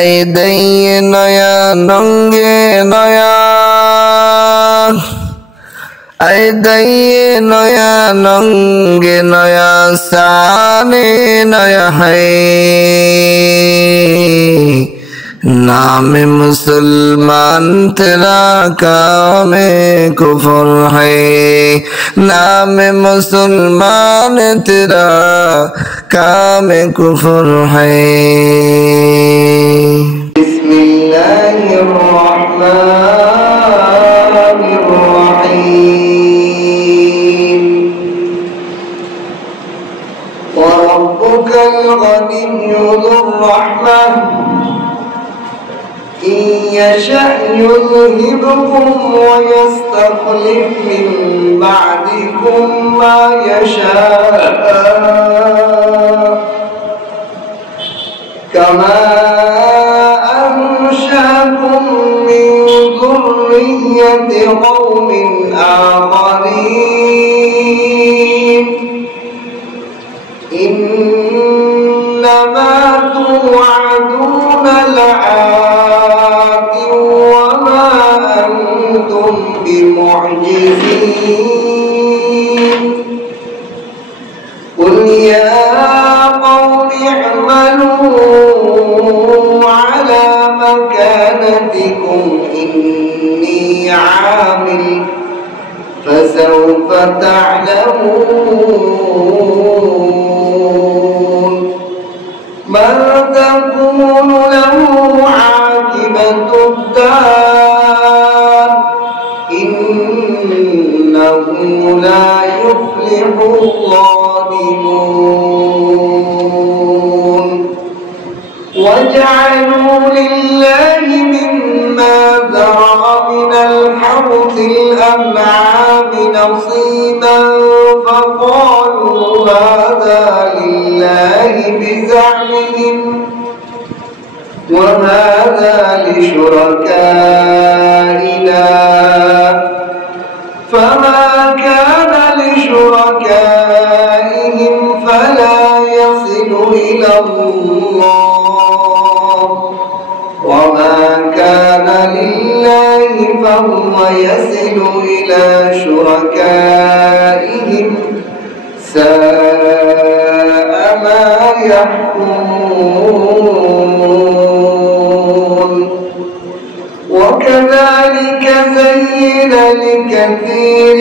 এই দইয়ে নয়া নঙ্গে নয়া এই দইয়ে নয়া নঙ্গে নয়া সানে নয়া है नाम मुसलमान तेरा काम कुफर है नाम मुसलमान तेरा काम कुफर है बिस्मिल्लाहिर्रहमानिर्रहीम वरब्बुकल गनिय्यु ज़ुर रहमह إن يشأ يذهبكم ويستخلف من بعدكم ما يشاء كما أنشأكم من ذرية قوم آخرين إنما توعدون لآت وما أنتم بمعجزين قل يا قوم اعملوا على مكانتكم إني عامل فسوف تعلمون من تكون له عاقبة الدار إنه لا يفلح الظالمون وجعلوا لله مما ذرأ من الحرث الأنعام نصيبا فقالوا هذا لله بزعمهم وهذا لشركائنا فما كان لشركائهم فلا يصل إلى الله وما كان لله فهو يصل إلى شركائهم ساء ما يحكمون وكذلك زين لكثير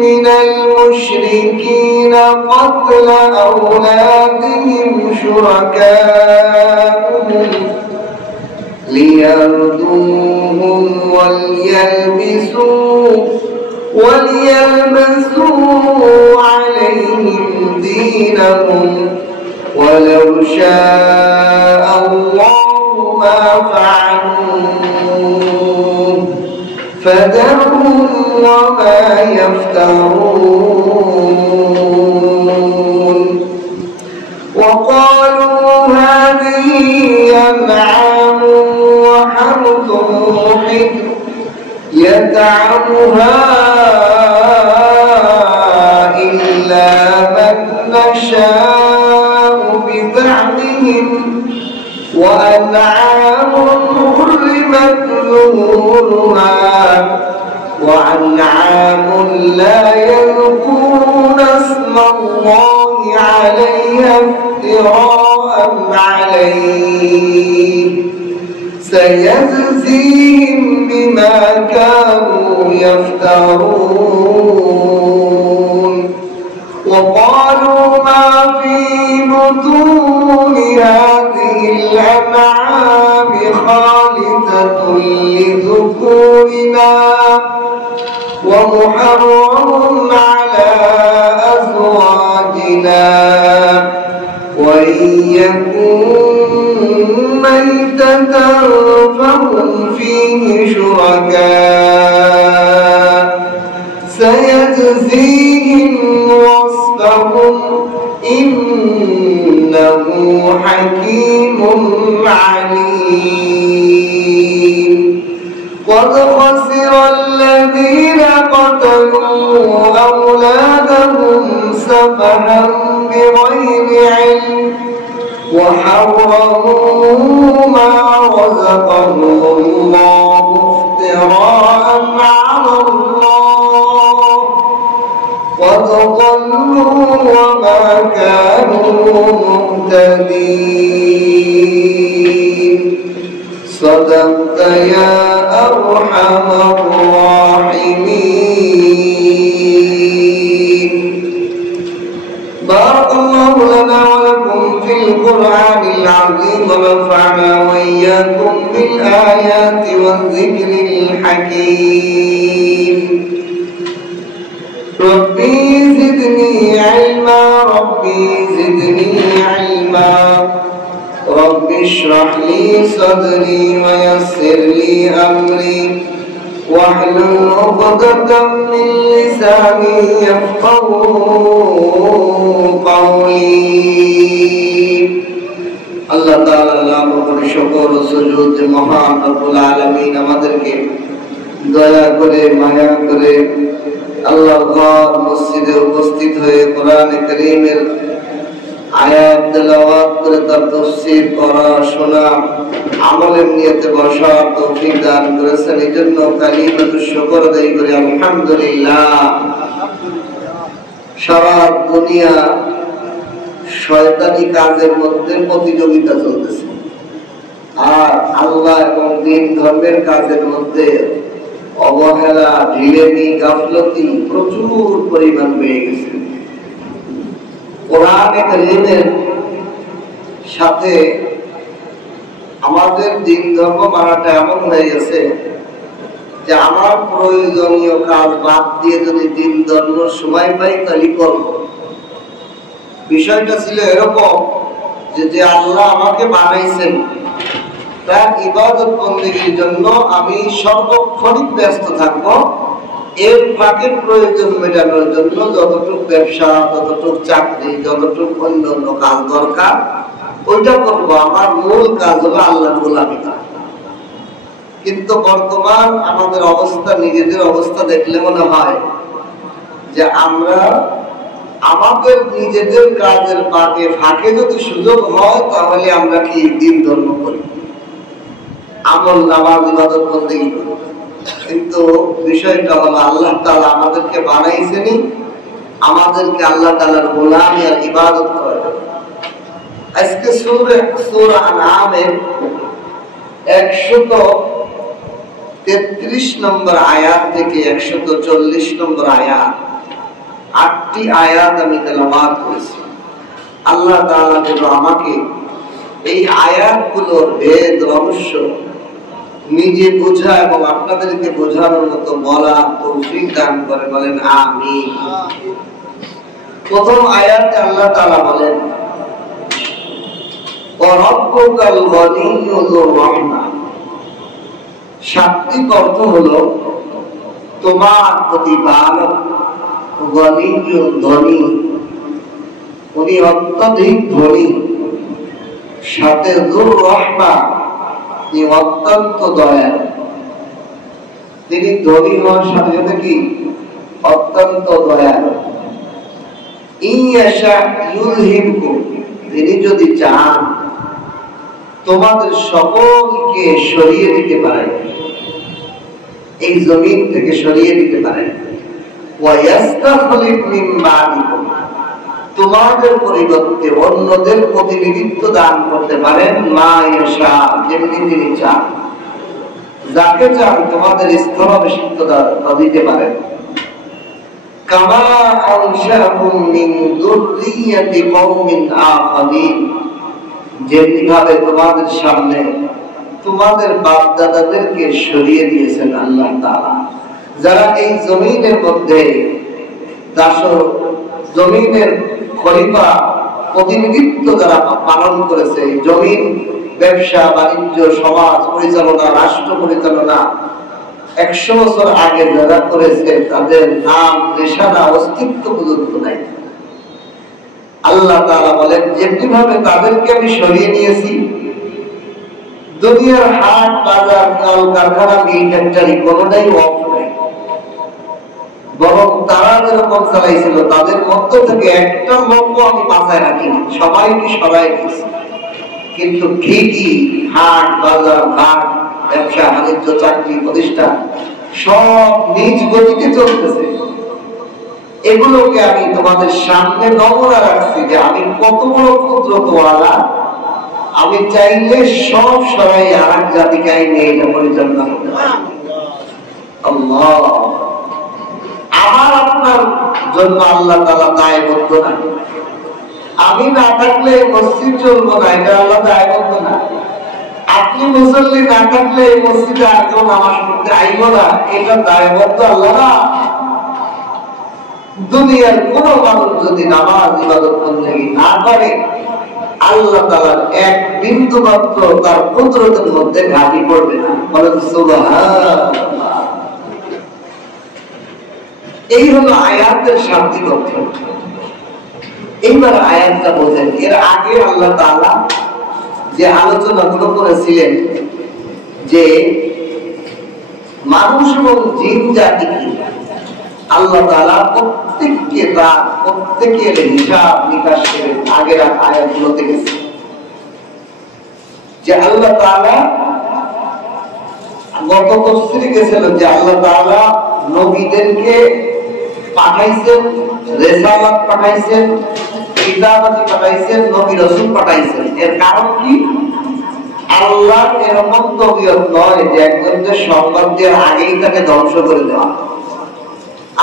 من المشركين قتل أولادهم شركاؤهم ليردوهم وليلبسوا عليهم دينهم ولو شاء الله ما فعلوه فذرهم وما يفترون وقالوا هذه أنعام وحرث حجر يطعمها إلا من نشاء بزعمهم وأنعام حرمت ظهورها وأنعام لا يذكرون اسم الله عليها افتراء عليه سيجزيهم بما كانوا يفترون وقالوا ما في بطون هذه الأنعام خالصة لذكورنا ومحرم على أزواجنا وإن يكن ميتة فهم فيه شركاء سيجزيهم وصفهم إنه حكيم عليم قد خسر الذين قتلوا أولادهم سفها بغير علم وحرموا ما رزقهم الله افتراء على الله وضلوا وما كانوا مهتدين صدقت يا أرحم الراحمين. بارك الله لنا ولكم في القرآن العظيم ونفعنا وإياكم بالآيات والذكر الحكيم. ربي زدني علما ربي زدني علما رب اشرح لي صدري ويسر لي أمري واحلل عقدة من لساني يفقهوا قولي. আল্লাহ তাআলা লাখ কোটি শুকর ও সুজুদ যে মহান রব্বুল আলামিন আমাদেরকে দয়া করে মায়া করে আল্লাহর ঘর মসজিদে উপস্থিত হয়ে কোরআনে কারীমের আয়াত তেলাওয়াত করে তার তাফসীর পড়া শোনা আমলের নিয়তে বসার তৌফিক দান করেছেন। এজন্য কালিমাতুশ শুকর আদায় করি আলহামদুলিল্লাহ। সারা দুনিয়া শয়তানি কাজের মধ্যে প্রতিযোগিতা চলতেছে, আর আল্লাহ এবং দ্বীন ধর্মের কাজের মধ্যে অবহেলা ঢিলেমি গাফলতি প্রচুর পরিমাণ বেড়ে গেছে। কোরআনে কারীমের সাথে আমাদের দ্বীন ধর্ম মানাটা এমন হয়ে গেছে যে আমার প্রয়োজনীয় কাজ বাদ দিয়ে যদি দ্বীন ধর্ম সময় পাই তাহলে করব। বিষয়টা ছিল এরকম যে আল্লাহ আমাকে বানাইছেন তার ইবাদত বন্দেগীর জন্য আমি সর্বক্ষণিক ব্যস্ত থাকবো। এর ফাঁকে প্রয়োজন মেটানোর জন্য যতটুকু ব্যবসা, যতটুকু চাকরি, যতটুকু অন্যান্য কাজ দরকার ওইটা করবো। আমার মূল কাজ হলো আল্লাহর গোলামি করা। কিন্তু বর্তমান আমাদের অবস্থা, নিজেদের অবস্থা দেখলে মনে হয় যে আমরা আমাদের নিজেদের কাজের ফাঁকে যদি সুযোগ হয় তাহলে আমরা কি দ্বীন ধর্ম করি, আমল নামাজ ইবাদত বন্দেগী করি। কিন্তু বিষয়টা হলো আল্লাহ তাআলা আমাদেরকে বানাইছেনই আমাদেরকে আল্লাহ তাআলার গোলামি আর ইবাদত করার জন্য। আজকে সূরা আনআমের 133 নম্বর আয়াত থেকে 140 নম্বর আয়াত, 8টি আয়াত আমি তেলাওয়াত করেছি। আল্লাহ তাআলা যেন আমাকে এই আয়াতগুলোর ভেদ রহস্য নিজে বোঝা এবং আপনাদেরকে বোঝানোর মতো বলা তৌফিক দান করে, বলেন আমিন। প্রথম আয়াতে আল্লাহ তাআলা বলেন ওয়ারাব্বুকাল গনিয়্যু যুর রাহমা। শাব্দিক অর্থ হলো তোমার প্রতিপালক গনিয়্যু ধনী, উনি অত্যধিক ধনী, সাথে যুর রাহমা তিনি অত্যন্ত দয়ালু। তিনি ধনী হওয়ার সাথে সাথে কি অত্যন্ত দয়ালু। ইয়াশা ইউলহিমকুম, তিনি যদি চান তোমাদের সকলকে সরিয়ে দিতে পারেন, এই জমিন থেকে সরিয়ে দিতে পারেন। ওয়া ইয়াস্তাখলিফ মিন বাদিকুম, তোমাদের পরিবর্তে অন্যদের প্রতিনিধিত্ব দান করতে পারেন। মা ইয়াশা, যেমনি তিনি চান, যাকে চান তোমাদের স্থলাভিষিক্ত দিতে পারেন। কামা আনশাকুম মিন যুররিয়াতি কওমিন আখারিন, যেমনি ভাবে তোমাদের সামনে তোমাদের বাপ দাদাদেরকে সরিয়ে দিয়েছেন আল্লাহ তাআলা, যারা এই জমিনের মধ্যে জমিনের খলিফা প্রতিনিধিত্ব যারা পালন করেছে, জমিন ব্যবসা বাণিজ্য সমাজ পরিচালনা রাষ্ট্র পরিচালনা 100 বছর আগে যারা করেছে তাদের নাম নিশানা অস্তিত্ব পর্যন্ত নাই। আল্লাহ তাআলা বলেন যেমনি ভাবে তাদেরকে আমি সরিয়ে নিয়েছি, দুনিয়ার হাট বাজার কল কারখানা মিল ফ্যাক্টরি কোনোটাই অফ নাই, বরং তারা যেরকম চালাইছিল তাদের মধ্য থেকে একটা লোকও আমি বাঁচায় রাখিনি, সবাইকে সরাই দিয়েছি। কিন্তু ঠিকই হাট বাজার ঘাট ব্যবসা বাণিজ্য চাকরি প্রতিষ্ঠান সব নিজ গতিতে চলতেছে। এগুলোকে আমি তোমাদের সামনে নমুনা রাখছি যে আমি কত বড় কুদরতওয়ালা। আমি চাইলে সব সরাই আর এক জাতিকে আইনে এটা পরিচালনা করতে পারি। আল্লাহ, আমার আপনার জন্য আল্লাহ তাআলা দায়বদ্ধ না। আমি না থাকলে মসজিদ চলবো না, এটা আল্লাহ দায়বদ্ধ না। আপনি মুসল্লি না থাকলে এই মসজিদে আর কেউ নামাজ পড়তে আইব না, এটা দায়বদ্ধ আল্লাহ না। দুনিয়ার কোন মানুষ যদি নামাজ ইবাদত বন্দেগী না করে, আল্লাহ তাআলার এক বিন্দু মাত্র তার কুদরতের মধ্যে ঘাটি পড়বে না। বলেন সুবহানাল্লাহ। এই হলো আয়াতের শাব্দিক অর্থ। এইবার আয়াতটা বোঝেন। এর আগে আল্লাহ তাআলা যে আলোচনাগুলো করেছিলেন যে মানুষ এবং জিন জাতিকে আল্লাহ তাআলা প্রত্যেকের হিসাব নিকাশ করে আগের আয়াতগুলোতে গেছে যে আল্লাহ তাআলা গত তাফসীরে গেছিল যে আল্লাহ তাআলা নবীদেরকে পাঠাইছেন, রিসালাত পাঠাইছেন, কিতাবাতি পাঠাইছেন, নবী রাসূল পাঠাইছেন। এর কারণ কি? আল্লাহ এরকম তবিয়ত নয় যে একজনকে সংবাদ দেওয়ার আগেই তাকে ধ্বংস করে দেওয়া।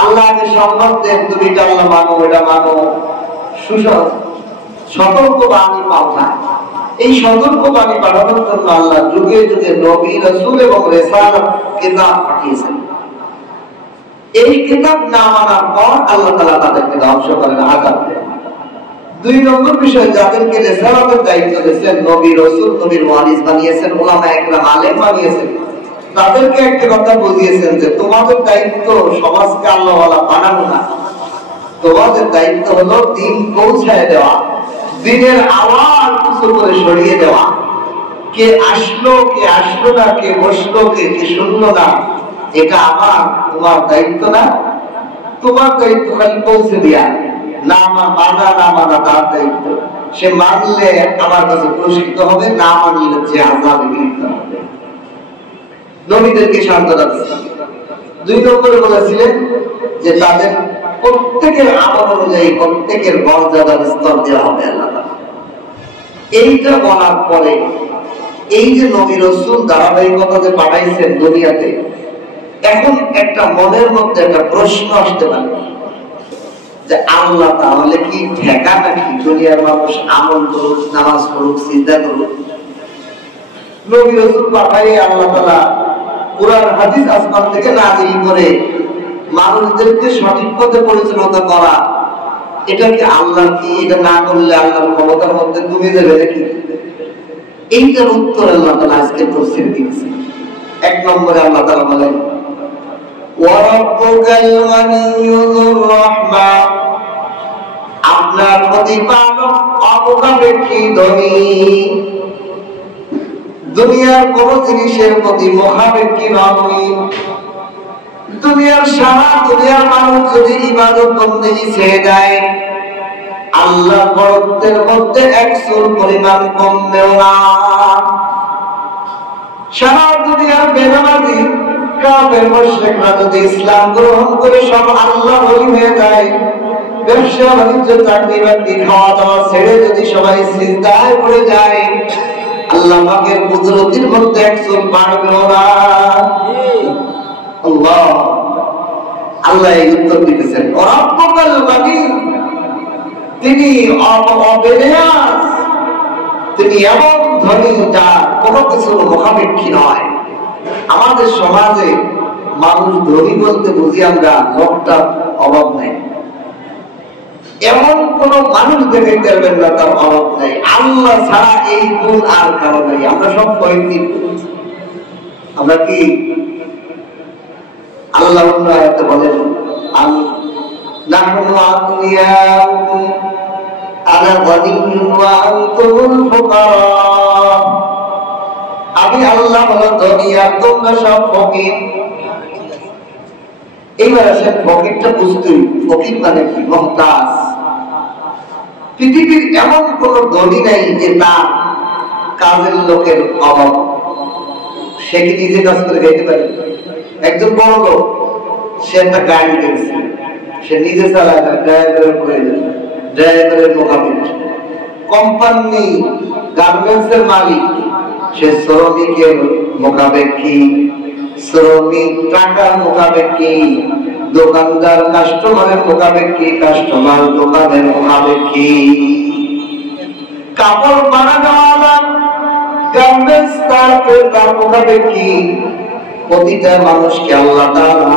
আল্লাহ আগে সংবাদ দেন, তুমি এটা আল্লাহ মানো, এটা মানো, সতর্ক বাণী পাঠায়। এই সতর্ক বাণী পাঠানোর জন্য আল্লাহ যুগে যুগে নবী রাসূল এবং রিসালাত কিতাব পাঠিয়েছেন। এই কিতাব না মানার পর আল্লাহ তাআলা তাদেরকে ধ্বংস করেন, আযাব দেন। দুই নম্বর বিষয়, যাদেরকে রিসালাতের দায়িত্ব দিয়েছেন, নবী রাসূল, নবীর ওয়ারিস বানিয়েছেন, উলামা একরাম আলেম বানিয়েছেন, তাদেরকে একটা কথা বুঝিয়েছেন যে তোমাদের দায়িত্ব সমাজকে আল্লাহওয়ালা বানানো না, তোমাদের দায়িত্ব হলো দ্বীন পৌঁছায় দেওয়া, দ্বীনের আওয়াজ উঁচু করে সরিয়ে দেওয়া। কে আসলো কে আসলো না, কে বসলো কে শুনলো না, এটা আমার তোমার দায়িত্ব না। তোমার দায়িত্ব খালি পৌঁছে দেয়া, না মানা না মানা তার দায়িত্ব। সে মানলে আমার কাছে পুরস্কৃত হবে, না মানলে যে আযাবে গৃহীত হবে। নবীদেরকে সান্ত্বনা দিয়েছেন। দুই নম্বরে বলেছিলেন যে তাদের প্রত্যেকের আমল অনুযায়ী প্রত্যেকের মর্যাদার স্তর দেওয়া হবে আল্লাহ তাআলা। এইটা বলার পরে এই যে নবী রাসূল ধারাবাহিকতাতে পাঠাইছেন দুনিয়াতে, এখন একটা মনের মধ্যে একটা প্রশ্ন আসতে পারে যে আল্লাহ তাহলে কি ঠেকা নাকি দুনিয়ার মানুষ আমল করুক, নামাজ পড়ুক, সিজদা করুক? নবী রাসূল পাঠাই আল্লাহ তাআলা কুরআন হাদিস আসমান থেকে নাযিল করে মানুষদেরকে সঠিক পথে পরিচালনা করা, এটা কি আল্লাহ কি এটা না করলে আল্লাহর ক্ষমতার মধ্যে কমে যাবে নাকি? এইটার উত্তর আল্লাহ তাআলা আজকে তাফসীর দিয়েছেন। এক নম্বরে আল্লাহ তাআলা বলেন ওয়া রাব্বুকাল গানিয়্যুর রাহমা, আপনার প্রতিপালক অমুখাপেক্ষী ধনী, দুনিয়ার কোন জিনিসের প্রতি মুখাপেক্ষী নয়। দুনিয়ার সারা দুনিয়ার মানুষ যদি ইবাদত বন্দেগী ছেড়ে দেয়, আল্লাহ বরকতের মধ্যে এক চুল পরিমাণ কমবেও না। সারা দুনিয়ার বেনামাজি কাফের মুশরিকরা যদি ইসলাম গ্রহণ করে সব আল্লাহ ওলি হয়ে যায়, ব্যবসা বাণিজ্য চাকরি বাকরি খাওয়া দাওয়া ছেড়ে যদি সবাই সিজদায় পড়ে যায়, আল্লাহ পাকের কুদরতের মধ্যে এক চুল বাড়বেও না। আল্লাহ আল্লাহ এই উত্তর দিতেছেন রাব্বুকাল গানি, তিনি অবেনিয়াস, তিনি এমন ধনী যা কোনো কিছুর মুখাপেক্ষী নয়। আমাদের সমাজে মানুষ ধনী বলতে বুঝি আমরা লোকটার অভাব নেই, এমন কোন মানুষ দেখে পারবেন না তার অভাব নেই। আল্লাহ ছাড়া এই গুণ আর কারো নেই। আমরা সব কয়েকটি, আমরা কি আল্লাহ আয়াতে বলেন নাহনু আদনিয়াকুম আনা গানিয়্যুন ওয়া আনতুমুল ফুকারা, আমি আল্লাহ হলো ধনী আর তোমরা সব ফকির। এইবার আসেন ফকিরটা বুঝতে, ফকির মানে কি? মুহতাজ। পৃথিবীর এমন কোন ধনী নাই যে তার কাজের লোকের অভাব, সে কি নিজে কাজ করে খাইতে পারে? একজন বড় লোক, সে একটা গাড়ি কিনছে, সে নিজে চালায় না, ড্রাইভারের প্রয়োজন, ড্রাইভারের মোকাবিল। কোম্পানি গার্মেন্টসের মালিক, সে শ্রমিকের মোকাবেক্ষী, শ্রমিক টাকার মোকাবেক্ষী, দোকানদার কাস্টমারের মোকাবেক্ষী, কাস্টমার দোকানের মোকাবেক্ষী। কাপড় বানানো গার্মেন্টস তার মোকাবেক্ষী। প্রতিটা মানুষকে আল্লাহ তাআলা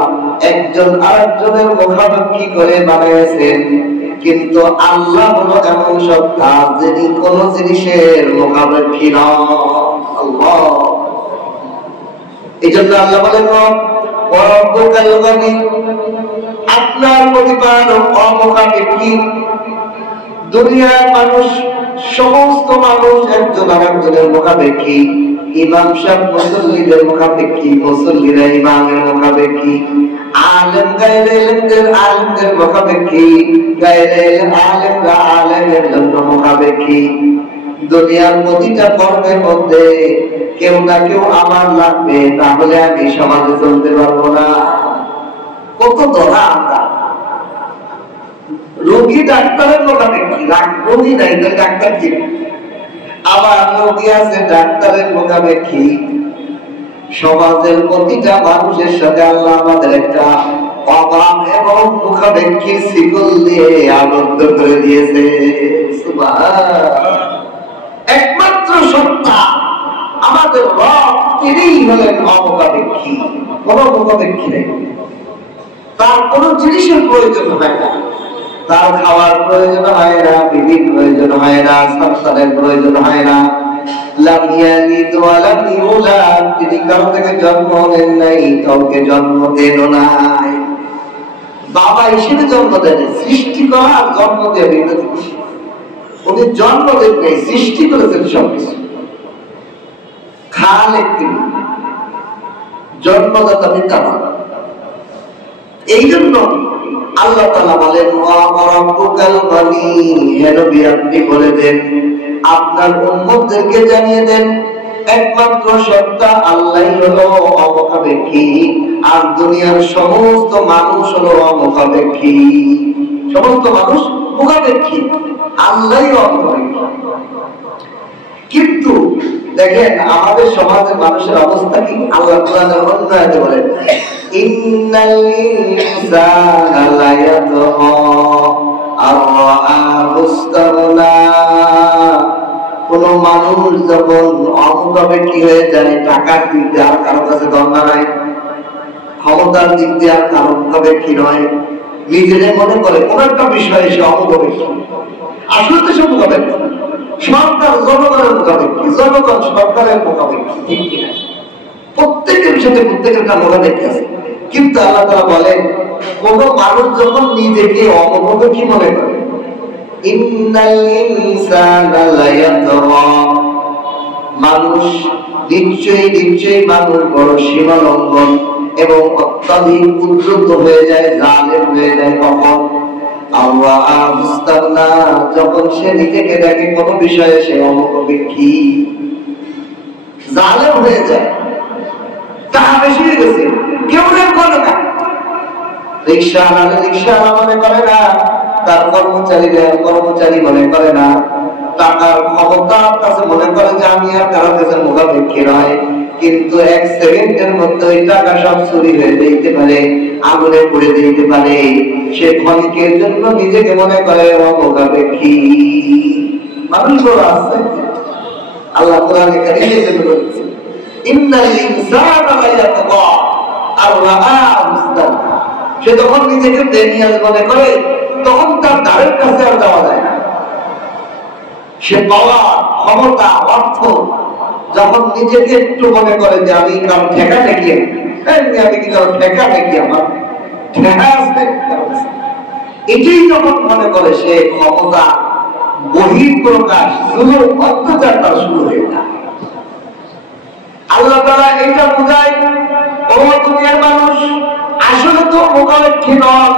একজন আরেকজনের মুখাপেক্ষী করে বানিয়েছেন, কিন্তু আল্লাহ হলো এমন সত্তা যিনি কোন জিনিসের মুখাপেক্ষী নন। আল্লাহ, এই জন্য আল্লাহ বলেন ওয়ারাব্বুকাল গানী, আপনার প্রতিপালক অমুখাপেক্ষী। দুনিয়ার মানুষ, সমস্ত মানুষ একজন আরেকজনের মুখাপেক্ষী। ইমাম সাহেব মুসল্লিদের মুখাপেক্ষী, মুসল্লিরা ইমামের মুখাপেক্ষী, আলেম গায়রে ইলমদের আলেমদের মুখাপেক্ষী, গায়রে ইলম আলেমরা আলেমের জন্য মুখাপেক্ষী। দুনিয়ার প্রতিটা কর্মের মধ্যে কেউ না কেউ আমার লাগবে, তাহলে আমি সমাজে চলতে পারবো না। কত ধরা আমরা! রোগী ডাক্তারের মুখাপেক্ষী, রোগী নাই তাহলে ডাক্তার কি? আবার রোগী আছে ডাক্তারের মুখাপেক্ষী। সমাজের প্রতিটা মানুষের সাথে আল্লাহ আমাদের একটা অভাব এবং মুখাপেক্ষী শিকল দিয়ে আবদ্ধ করে দিয়েছে। একমাত্র সত্তা আমাদের রব, তিনিই হলেন অমুখাপেক্ষী, কোন মুখাপেক্ষী নেই। তার কোন জিনিসের প্রয়োজন হয় না, তার খাওয়ার প্রয়োজন হয় না, বিবির প্রয়োজন হয় না, সংসারের প্রয়োজন হয় না। লাম ইয়ালিদ ওয়া লাম ইউলাদ, তিনি কারো থেকে জন্ম নেন নাই, কাউকে জন্ম দেন নাই। বাবা হিসেবে জন্ম দেন, সৃষ্টি করা আর জন্ম দেওয়া ভিন্ন জিনিস। উনি জন্ম দেন নাই, সৃষ্টি করেছেন সবকিছু। খালেক তিনি, জন্মদাতা পিতা। এই জন্য আল্লাহ তাআলা বলেন ওয়ারাব্বুকাল গানী, হে নবী আপনি বলে দেন, আপনার উম্মতদেরকে জানিয়ে দেন, একমাত্র সত্তা আল্লাহই হলো অমুখাপেক্ষী, আর দুনিয়ার সমস্ত মানুষ হলো অমুখাপেক্ষী। সমস্ত মানুষ মুখাপেক্ষী, আল্লাহই অমুখাপেক্ষী। কিন্তু দেখেন আমাদের সমাজের মানুষের অবস্থা কি? আল্লাহ কোরআনের অন্য আয়াতে বলেন ইন্নাল ইনসানা লা ইয়াতগা আরআহু ইসতাগনা। কোন মানুষ যখন অমুখাপেক্ষী হয়ে যায়, টাকার দিক দিয়ে আর কারো কাছে দরকার নাই, ক্ষমতার দিক দিয়ে আর কারো মুখাপেক্ষী নয়, নিজেদের মনে করে কোন একটা বিষয়ে সে অমুখাপেক্ষী, আসলে তো সে মুখাপেক্ষী। সরকার জনগণের মুখাপেক্ষী, জনগণ সরকারের মুখাপেক্ষী, ঠিক কিনা? প্রত্যেকের সাথে প্রত্যেকের একটা মুখাপেক্ষী আছে। কিন্তু আল্লাহ তাআলা বলেন কোন মানুষ যখন নিজেকে অমুখাপেক্ষী মনে করে, ইন্নাল ইনসানা লা ইয়াতগা, মানুষ নিশ্চয়ই মানুষ বড় সীমা লঙ্ঘন এবং অত্যাধিক উদ্ধত হয়ে যায়, জালেম হয়ে যায়। কখন? যখন সে নিজেকে দেখে কোন বিষয়ে সে অমুখাপেক্ষী, জালেম হয়ে যায়, টাকা বেশি হয়ে গেছে, কেউ করে না। রিকশাওয়ালা মনে করে না, তার কর্মচারী মনে করে না, টাকার ক্ষমতা কাছে মনে করে যে আমি আর কারো কাছে মুখাপেক্ষী নয়। কিন্তু এক সেকেন্ডের মধ্যে ওই টাকা সব চুরি হয়ে যেতে পারে, আগুনে পুড়ে যেতে পারে। সে ক্ষণিকের জন্য নিজেকে মনে করে অমুখাপেক্ষী। মানুষগুলো আছে, আল্লাহ কোরআনে কারীমে বলেছে ইন্নাল ইনসানা লা ইয়াতগা আরআহু ইসতাগনা। সে যখন নিজেকে বেনিয়াজ মনে করে, তখন তার দ্বারের কাছে আর যাওয়া যায় না। সে পাওয়া, ক্ষমতা, অর্থ যখন নিজেকে একটু মনে করে যে আমি কারো ঠেকা দেখি, আমি কি কারো ঠেকা দেখি, আমার ঠেকা আছে, এটাই যখন মনে করে, সে ক্ষমতা বহিঃপ্রকাশ, জুলুম, অত্যাচার তার শুরু হয়ে যায়। আল্লাহ তাআলা এটা বোঝায়, ও দুনিয়ার মানুষ, আসলে তো মুখাপেক্ষী নন,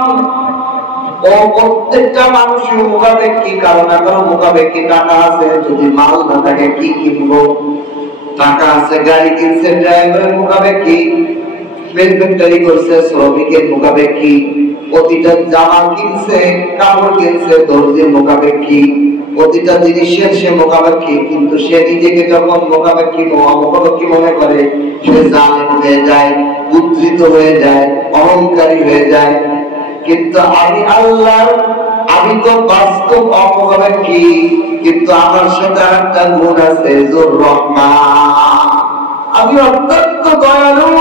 ও প্রত্যেকটা মানুষের মুখাপেক্ষী, কারো না কারো মুখাপেক্ষী টাকা আছে, যদি মাল না থাকে কি কিনবো? টাকা আছে, গাড়ি কিনছে, ড্রাইভারের মুখাপেক্ষী, ফ্যাক্টরি করছে, শ্রমিকের মুখাপেক্ষী, প্রতিটা জামা কিনছে, কাপড় কিনছে, দর্জির মুখাপেক্ষী, প্রতিটা জিনিসের সে মুখাপেক্ষী। কিন্তু সে নিজেকে যখন মুখাপেক্ষী মনে করে, সে জালেম হয়ে যায়, উদ্ধৃত হয়ে যায়, অহংকারী হয়ে যায়। কিন্তু আমি আল্লাহ, আমি তো বাস্তব অমুখাপেক্ষী, কিন্তু আমার সাথে একটা গুণ আছে, জোর রহমান, আমি অত্যন্ত দয়ালু।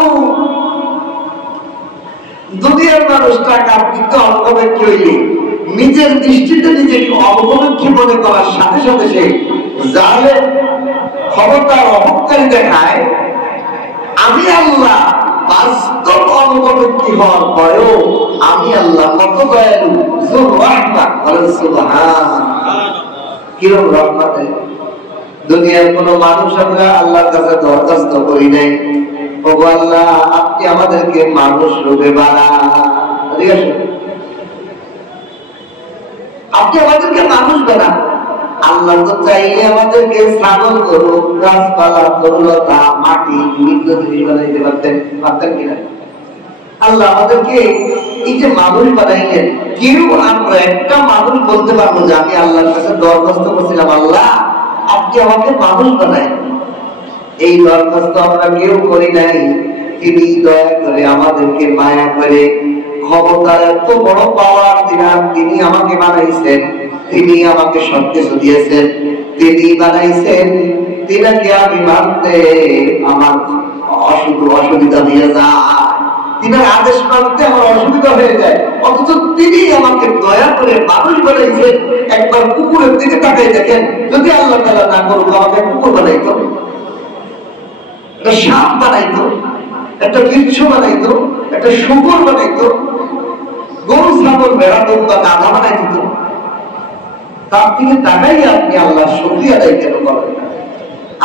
দুনিয়ার মানুষ টাকার দিকে অমুখাপেক্ষী হইলে নিজের দৃষ্টিতে নিজেকে অমুখাপেক্ষী মনে করার সাথে সাথে সে জালেম, ক্ষমতার অহংকারী দেখায়। আমি আল্লাহ বাস্তব অমুখাপেক্ষী হওয়ার পরেও আমি আল্লাহ কত দয়ালু, জোর রহমান, বলেন সুবহান। কিরকম রহমতে! দুনিয়ার কোন মানুষ আমরা আল্লাহর কাছে দরখাস্ত করি নাই, ও আল্লাহ আপনি আমাদেরকে মানুষ রূপে বানান, আপনি আমাদেরকে মানুষ বানান। আল্লাহ তো চাইলে আমাদেরকে ছাগল, গরু, গাছপালা, তরুলতা, মাটি, বিভিন্ন জিনিস বানাইতে পারতেন কিনা? আল্লাহ আমাদেরকে এই যে মানুষ বানাইলেন, কেউ আমরা একটা মানুষ বলতে পারবো যে আমি আল্লাহর কাছে দরখাস্ত করছিলাম, আল্লাহ আপনি আমাকে মানুষ বানাই? এই দরখাস্ত আমরা কেউ করি নাই। তিনি দয়া করে আমাদেরকে মায়া করে, ক্ষমতার এত বড় পাওয়ার তিনি আমাকে বানাইছেন, তিনি আমাকে সবকিছু দিয়েছেন, তিনি বানাইছেন। তিনাকে আমি মানতে আমার অসুবিধা হয়ে যায়, তিনার আদেশ মানতে আমার অসুবিধা হয়ে যায়, অথচ তিনি আমাকে দয়া করে মানুষ বানাইছেন। একবার কুকুরের দিকে তাকাই দেখেন, যদি আল্লাহ তাআলা না করুক আমাকে কুকুর বানাইতো, একটা সাপ বানাইতো, একটা বিচ্ছু বানাইতো, একটা শুকর বানাইতো, গরু, ছাগল, ভেড়া, বা গাধা বানাই দিত। তার দিকে তাকাই আপনি আল্লাহ শুকরিয়া আদায় কেন করেন?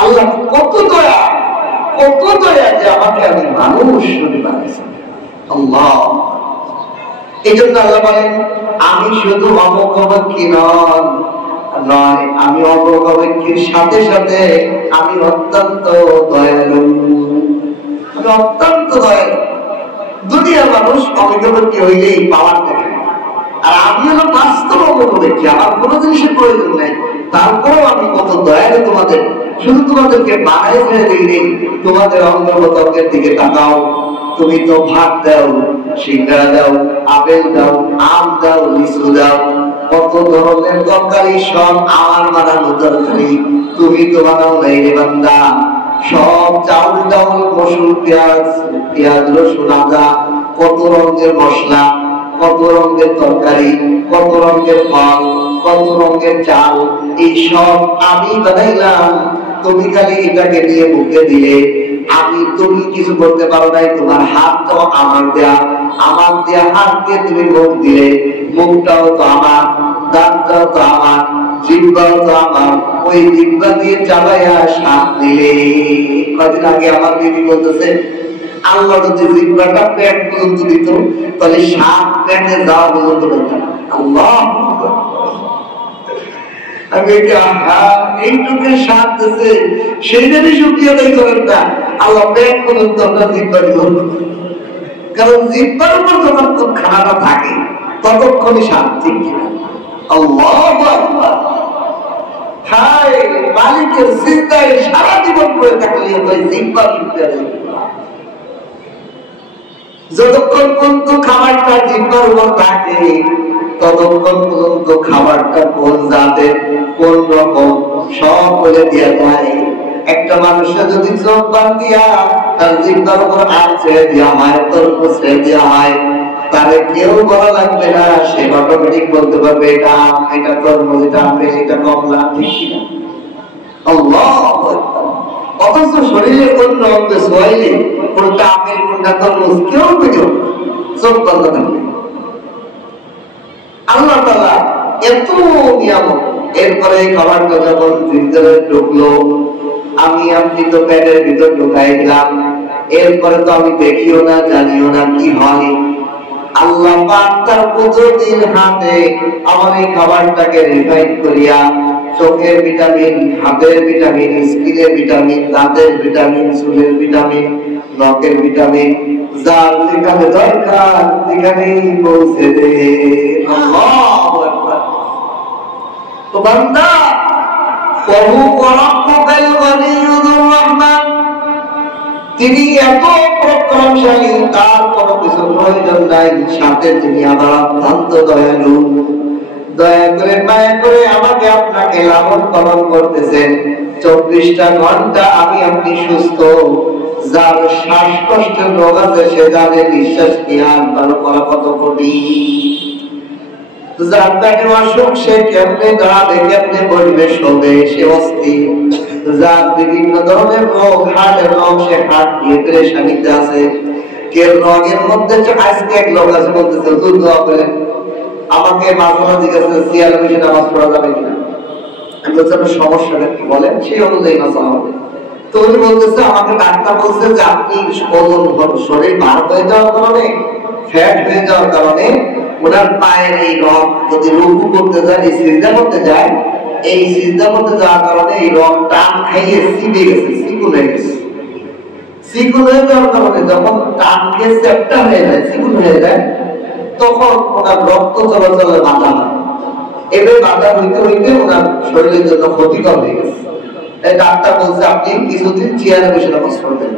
আল্লাহ কত দয়া, কত দয়া যে আমাকে আমি মানুষ রূপে বানাইছেন। আল্লাহ, এই জন্য আল্লাহ বলেন আমি শুধু অমুখাপেক্ষী নয়, আমি অমুখাপেক্ষীর সাথে সাথে আমি অত্যন্ত দয়ালু, আমি অত্যন্ত দয়ালু। দুনিয়ার মানুষ অমুখাপেক্ষী হইলেই পাওয়ার দেখে, আর আমি হলো বাস্তব অমুখাপেক্ষী, আমার কোনো জিনিসের প্রয়োজন নেই, তারপরেও আমি কত দয়ালু তোমাদের। শুধু তোমাদেরকে বানাই ফেলে দিই, তোমাদের অঙ্গপ্রত্যঙ্গের দিকে তাকাও, তুমি তো ভাত দাও, সিঙ্গারা দাও, আপেল দাও, আম দাও, লিচু দাও, কত ধরনের তরকারি, সব আমার বানানো তরকারি, তুমি তো বানাও নাই রে বান্দা। সব চাউল ডাউল, মসুর, পেঁয়াজ, রসুন, আদা, কত রঙের মশলা, কত রঙের তরকারি, কত রঙের ফল, কত রঙের চাল, এই সব আমি বানাইলাম। তুমি খালি এটাকে নিয়ে মুখে দিলে, তুমি কিছু করতে পারো নাই, তোমার হাতটাও আমার দেয়া, আমার দেয়া হাত দিয়ে তুমি মুখ দিলে, মুখটাও তো আমার, দাঁতটাও তো আমার, জিহ্বাও তো আমার, ওই জিহ্বা দিয়ে চালাইয়া শ্বাস নিলে। কদিন আগে আমার বিবি বলতেছে, আল্লাহ যদি জিহ্বাটা পেট পর্যন্ত দিত, তাহলে শ্বাস পেটে যাওয়া পর্যন্ত পেতাম। আল্লাহ, এইটুকু শ্বাস দিচ্ছে, সেইটারই শুকরিয়া আদায় করেন না। আল্লাহ পেট পর্যন্ত আমরা জিহ্বা দিব, কারণ জিহ্বার উপর যতক্ষণ খানাটা থাকে ততক্ষণই শ্বাস, ঠিক কিনা? আল্লাহু আকবার। হায়, মালিকের সিজদায় সারা জীবন করে থাকলে জিহ্বার শুকরিয়া আদায় করা। যতক্ষণ পর্যন্ত খাবারটা জিহ্বার উপর থাকে ততক্ষণ পর্যন্ত খাবারটা কোন জাতের, কোন রকম, সব বলে দেওয়া যায়। একটা মানুষের যদি চোখ বান দিয়া তার জিহ্বার উপর আম ছেড়ে দেওয়া হয়, তরমুজ ছেড়ে দেওয়া হয়, তারে কেউ বলা লাগবে না, সে অটোমেটিক বলতে পারবে এটা আম, এটা তরমুজ, এটা আপেল, এটা কমলা, ঠিক কিনা? আল্লাহু আকবার। অথচ শরীরে অন্য অঙ্গ সোয়াইলে কোনটা আপেল, কোনটা তরমুজ কেউ বুঝো, চোখ বন্ধ থাকবে। আল্লাহ তাআলা এত নিয়ামত। এরপরে খাবারটা যখন ভিতরে ঢুকলো, আপনি তো পেটের ভিতর ঢুকাই দিলাম, এরপরে তো আমি দেখিও না, জানিও না কি হয়। আল্লাহ পাক তার কুদরতির হাতে আমার এই খাবারটাকে রিফাইন করিয়া চোখের ভিটামিন, হাতের ভিটামিন, স্কিনের ভিটামিন, দাঁতের ভিটামিন, চুলের ভিটামিন, নখের ভিটামিন, যার যেখানে দরকার সেখানেই পৌঁছে দে। আল্লাহু আকবার। তো বান্দা, প্রভু রব্বুকাল গনিয়্যুর রহমান, তিনি এত পরাক্রমশালী, তার কোনো কিছু প্রয়োজন নাই, সাথে তিনি আবার অত্যন্ত দয়ালু। দয়া করে মায়া করে আমাকে আপনাকে লালন পালন করতেছেন। 24টা ঘন্টা আমি আপনি সুস্থ। যার শ্বাসকষ্টের রোগ আছে সে জানে নিঃশ্বাস নিয়ার ভালো করা কত কঠিন। যার পেটে অসুখ সে কেমনে দাঁড়াবে, কেমনে বসবে, শোবে, সে অস্থির। যার বিভিন্ন ধরনের রোগ, হার্টের রোগ, সে হার্ট নিয়ে পেরেশানিতে আছে। কে রোগের মধ্যে আজকে এক লোক আছে বলতেছে, হুজুর দোয়া করেন, আমাকে মাঝখানে জিজ্ঞাসা চেয়ারে বসে নামাজ পড়া যাবে কিনা। আমি বলছি আপনার সমস্যাটা কি বলেন, সেই অনুযায়ী মাসলা হবে। তো উনি বলতেছে, আমাকে ডাক্তার বলছে যে আপনি ওজন, শরীর ভার হয়ে যাওয়ার কারণে, ফ্যাট হয়ে যাওয়ার কারণে ওনার পায়ের এই রগ যদি রুকু করতে যায়, এই সিজদা করতে যায়, এই সিজদা করতে যাওয়ার কারণে এই রগ টান খাইয়ে চিপে গেছে, চিকুন হয়ে গেছে। চিকুন হয়ে যাওয়ার কারণে যখন টান খেয়ে চ্যাপ্টা হয়ে যায়, চিকুন হয়ে যায়, তখন ওনার রক্ত চলাচলে বাধা হয়। এবার বাধা হইতে হইতে ওনার শরীরের জন্য ক্ষতিকর হয়ে গেছে। তাই ডাক্তার বলছে আপনি কিছুদিন চেয়ারে বসে নামাজ পড়বেন,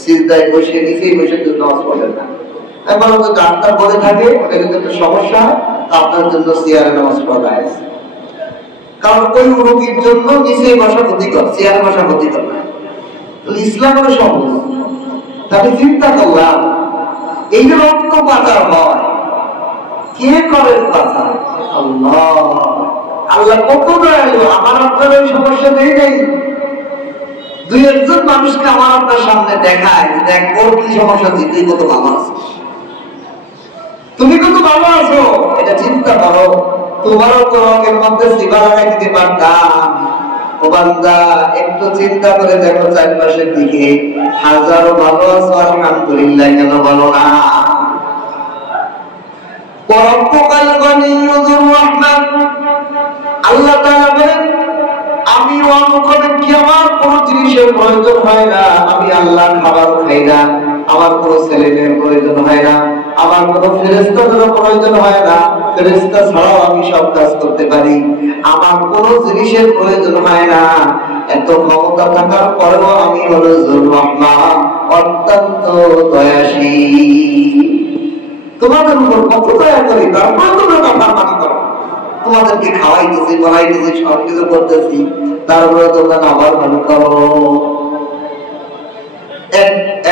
সিজদায় বসে নিচেই বসে নামাজ পড়বেন না। এখন তো ডাক্তার বলে থাকে ওটা যদি একটা সমস্যা, আপনার জন্য চেয়ারে নামাজ পড়া আছে। কারণ ওই রোগীর জন্য নিচে বসা ক্ষতিকর, চেয়ারে বসা ক্ষতিকর না। ইসলামের সহজ। তাহলে চিন্তা করলাম, এই যে রক্ত পাচার হয়, কে করেন পাচার? আল্লাহ। আল্লাহ কত দয়ালু, আমার আপনার ওই সমস্যা নেই নেই। দুই একজন মানুষকে আমার আপনার সামনে দেখায়, দেখ ওর কি সমস্যা, তুই কত ভালো আছিস, তুমি কত ভালো আছো, এটা চিন্তা করো। তোমারও তো রোগের মধ্যে সিবা লাগাই দিতে পারতাম। ও বান্দা, একটু চিন্তা করে দেখো চারপাশের দিকে, হাজারো ভালো আছো, আলহামদুলিল্লাহ কেন ভালো না? রব্বুকাল গনিয়্যুর রহমান, আল্লাহ তাআলা বলেন, আমি অনুকরণ কি আমার কোন জিনিসের প্রয়োজন হয় না। আমি আল্লাহ খাবার খাই না, আমার কোন ছেলেমেয়ের প্রয়োজন হয় না, আমার কোন ফেরেশতাদেরও প্রয়োজন হয় না। ফেরেশতা ছাড়াও আমি সব কাজ করতে পারি, আমার কোন জিনিসের প্রয়োজন হয় না। এত ক্ষমতা থাকার পরেও আমি হলো যুর রহমান, অত্যন্ত দয়াশীল। তোমাদের উপর কত দয়া করি, তারপরে তোমরা কথা মানি করো। তোমাদেরকে খাওয়াইতেছি, পড়াইতেছি, সবকিছু করতেছি, তারপরে তোমরা আবার ভালো করো।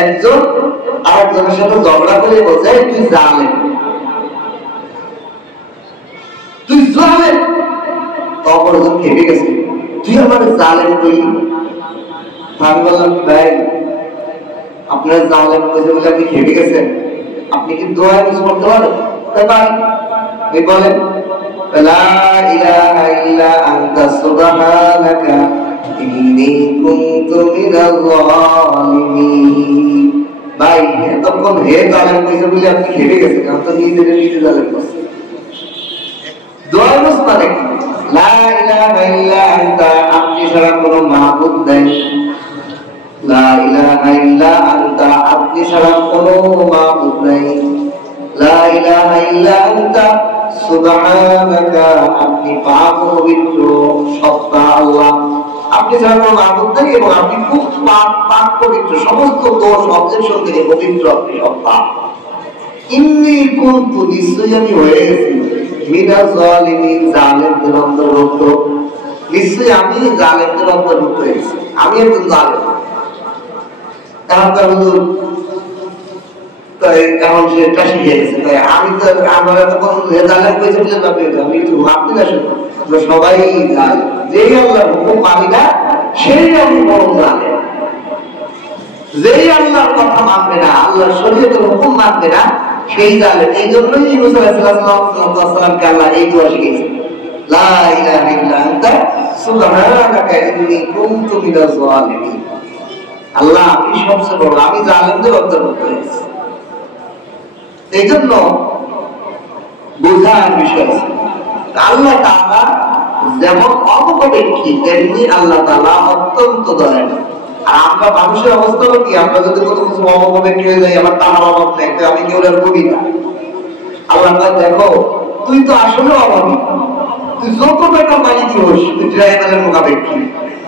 একজন আরেকজনের সাথে ঝগড়া করে বলছে, তুই জালেম, তুই জালেম। অপরজন খেপে গেছে, তুই আমার জালেম কইলি। আমি বললাম, ভাই আপনার জালেম কইছে বলে আপনি খেপে গেছেন, আপনি কি দোয়া ইউজ করতে পারেন? তাই বলেন, লা ইলাহা ইল্লা আনতা সুবহানাকা ইন্নী কুনতু মিনাল যালিমিন। ভাই এতক্ষণ হে জালেম কইছে বলে আপনি খেপে গেছেন, আপনি নিজে জালেম করছেন। দোয়া ইউজ মানে কি? লা ইলাহা ইল্লা আনতা, আপনি ছাড়া কোনো মাবুদ নাই। লা ইলাহা ইল্লা আনতা, আপনি ছাড়া কোনো মাবুদ নাই। লা ইলাহা ইল্লা আনতা সুবহানাকা, আপনি পাক পবিত্র, সত্তা আল্লাহ, আপনি ছাড়া কোনো মাবুদ নাই এবং আপনি খুব পাক পবিত্র, সমস্ত দোষ অবজেকশন থেকে পবিত্র, আপনি সত্তা। ইন্নী কুনতু, নিশ্চয়ই আমি হয়ে গেছি, মিনাজ জালিমিন, জালেমদের অন্তর্ভুক্ত। নিশ্চয়ই আমি জালেমদের অন্তর্ভুক্ত হয়েছি, আমি একজন জালেম। এখন সে কাশি খেয়ে গেছে, তাই আমি তো আমার এতক্ষণ জালেম কইছে বলে আমি তো ভাবতে না, শুধু সবাই জালেম। যেই আল্লাহর হুকুম মানি না সেই আমি বড় জালেম। যেই আল্লাহর কথা মানবে না, আল্লাহর শরীয়তের হুকুম মানবে না, সেই জালেম। এই জন্যই ইউনূস আলাইহিস সালামকে আল্লাহ এই দোয়া শিখিয়েছেন, লা ইলাহা ইল্লা আনতা সুবহানাকা ইন্নী কুনতু মিনাজ যালিমিন। আল্লাহ আপনি সবচেয়ে বড়, আমি জালেমদের অন্তর্ভুক্ত হয়েছি। এই জন্য বোঝার বিষয়। আল্লাহ তাআলা যেমন অমুখাপেক্ষী তেমনি আল্লাহ তাআলা অত্যন্ত দয়ালু। আর আমরা মানুষের অবস্থা হলো কি, আমরা যদি কোনো কিছু অমুখাপেক্ষী হয়ে যাই, আমার টাকার অভাব নেই, আমি কেউ আর করি না। আল্লাহ দেখো তুই তো আসলে অভাবী, তুই যত টাকা মালিক হোস, তুই ড্রাইভারের মুখাপেক্ষী,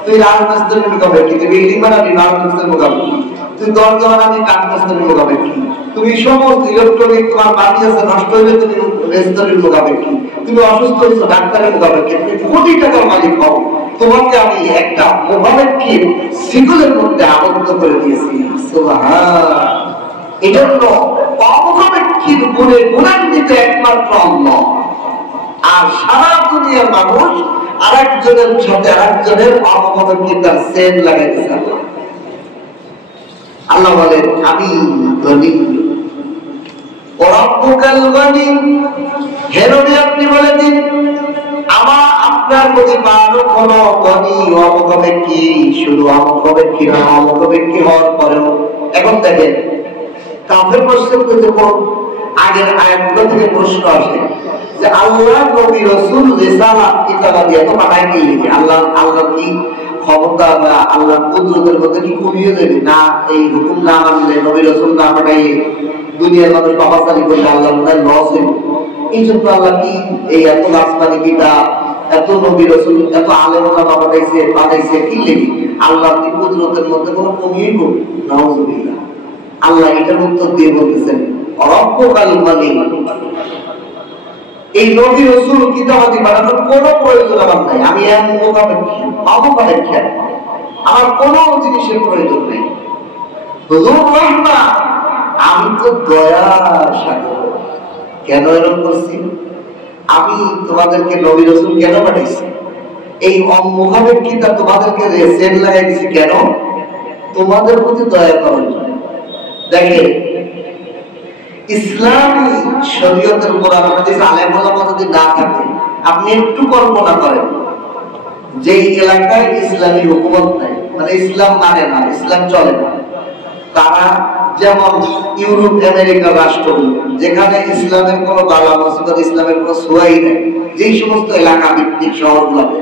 তুই রাজমিস্ত্রির মুখাপেক্ষী, তুই বিল্ডিং বানাবি রাজমিস্ত্রির মুখাপেক্ষী, তুই দরজা বানাবি কাঠমিস্ত্রির মুখাপেক্ষী, তুমি সমস্ত ইলেকট্রনিক তোমার বাড়ি আছে নষ্ট হইলে তুমি মিস্ত্রির মুখাপেক্ষী, তুমি অসুস্থ হয়েছো ডাক্তারের মুখাপেক্ষী, তুমি কোটি টাকার মালিক হও, তোমাকে আমি একটা মুখাপেক্ষীর শিকলের মধ্যে আবদ্ধ করে দিয়েছি। সুবহান। এজন্য অমুখাপেক্ষীর গুণে গুণান্বিত একমাত্র আল্লাহ। আর সারা দুনিয়ার মানুষ আরেকজনের সাথে আরেকজনের অমুখাপেক্ষিতার সেন লাগাইতেছে। আল্লাহ বলেন আমি গনি, রব্বুকাল গনি। হে নবী আপনি বলে দিন আপনার প্রতিপালক হলো গনি, অমুখাপেক্ষী। শুধু অমুখাপেক্ষী না, অমুখাপেক্ষী হওয়ার পরেও এখন দেখেন কাফের প্রশ্নকে যখন আগের আয়াতগুলো থেকে প্রশ্ন আসে যে আল্লাহ নবী রাসূল রিসালাত কিতাব দিয়ে তো পাঠায় কি আল্লাহ কি ক্ষমতা বা আল্লাহ কুদরতের মধ্যে কি কমিয়ে দেবে না? এই হুকুম না মানলে, নবী রাসূল না পাঠাইলে দুনিয়ার মানুষ বাবাসারি করলে আল্লাহ মনে লস হইবে। এই জন্য আল্লাহ কি এই এত আসমানি কিতাব, এত নবী রাসূল, এত আলেম ওলামা পাঠাইছে কি লেগে? আল্লাহ কি কুদরতের মধ্যে কোনো কমিয়ে করবে? নাউযুবিল্লাহ। আল্লাহ এটার উত্তর দিয়ে বলতেছেন রব্বুকাল গনি। এই নবী রাসূল কিতাবাদি বানানোর কোনো প্রয়োজন আমার নাই। আমি অমুখাপেক্ষী, আমার কোনো জিনিসের প্রয়োজন নেই। হুজুর রহমা, আমি তো দয়ার সাগর। কেন এরকম করছি? আমি তোমাদেরকে নবী রাসূল কেন পাঠাইছি? এই অমুখাপেক্ষিতা তোমাদেরকে সেন লাগাই দিছি কেন? তোমাদের প্রতি দয়া করার জন্য। দেখে ইসলামী শরীয়তের কোরআন হাদিস আলেম ওলামা যদি না থাকে, আপনি একটু কল্পনা করেন যে এলাকায় ইসলামী হুকুমত নাই, মানে ইসলাম মানে না, ইসলাম চলে না, তারা যেমন ইউরোপ আমেরিকার রাষ্ট্রগুলো যেখানে ইসলামের কোনো বালা মুসিবত, ইসলামের কোনো ছোঁয়াই নেই, যেই সমস্ত এলাকা ভিত্তিক শহরগুলোতে,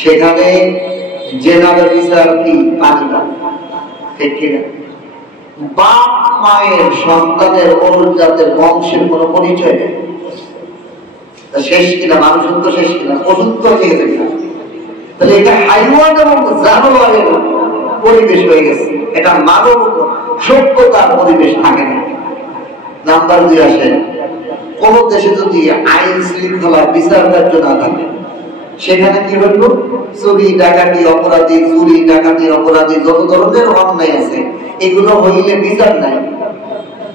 সেখানে জেনারেল বিচার কি পানি না, ঠিক কিনা? বাপ মায়ের সন্তানের অনুজাতের বংশের কোন পরিচয় নেই। শেষ কিনা? মানুষত্ব শেষ কিনা? পশুত্ব হয়ে গেছে। তাহলে এটা হাইওয়ান এবং জানোয়ারের পরিবেশ হয়ে গেছে, এটা মানব সভ্যতার পরিবেশ থাকে না। নাম্বার 2 আসে, কোন দেশে যদি আইন শৃঙ্খলা বিচার কার্য না থাকে, সেখানে কি হইল? চুরি ডাকাতি অপরাধী, চুরি ডাকাতি অপরাধী যত ধরনের অন্যায় আছে, এগুলো হইলে বিচার নাই।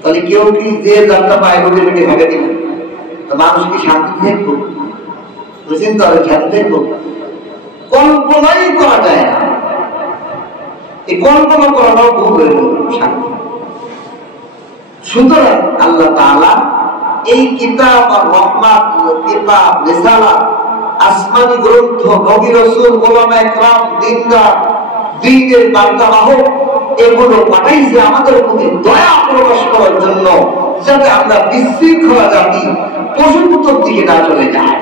তাহলে কেউ কি যে যাত্রা পায় বলে বেটে ভাগে দিবে? মানুষ কি শান্তি থাকবো? চিন্তা করে শান্তি থাকবো? কল্পনাই করা যায় না। এই কল্পনা করাটাও ভুল হয়ে গেল শান্তি। সুতরাং আল্লাহ তাআলা এই কিতাব আর রহমত, কিতাব রিসালাত, আসমানী গ্রন্থ, নবী রাসূল, ওলামা একরাম, দিনদার, দ্বীনের বার্তাবাহক, এগুলো পাঠাইছে আমাদের প্রতি দয়া প্রকাশ করার জন্য, যাতে আমরা বিশৃঙ্খলা জাতি পশুপুত্র দিকে না চলে যায়।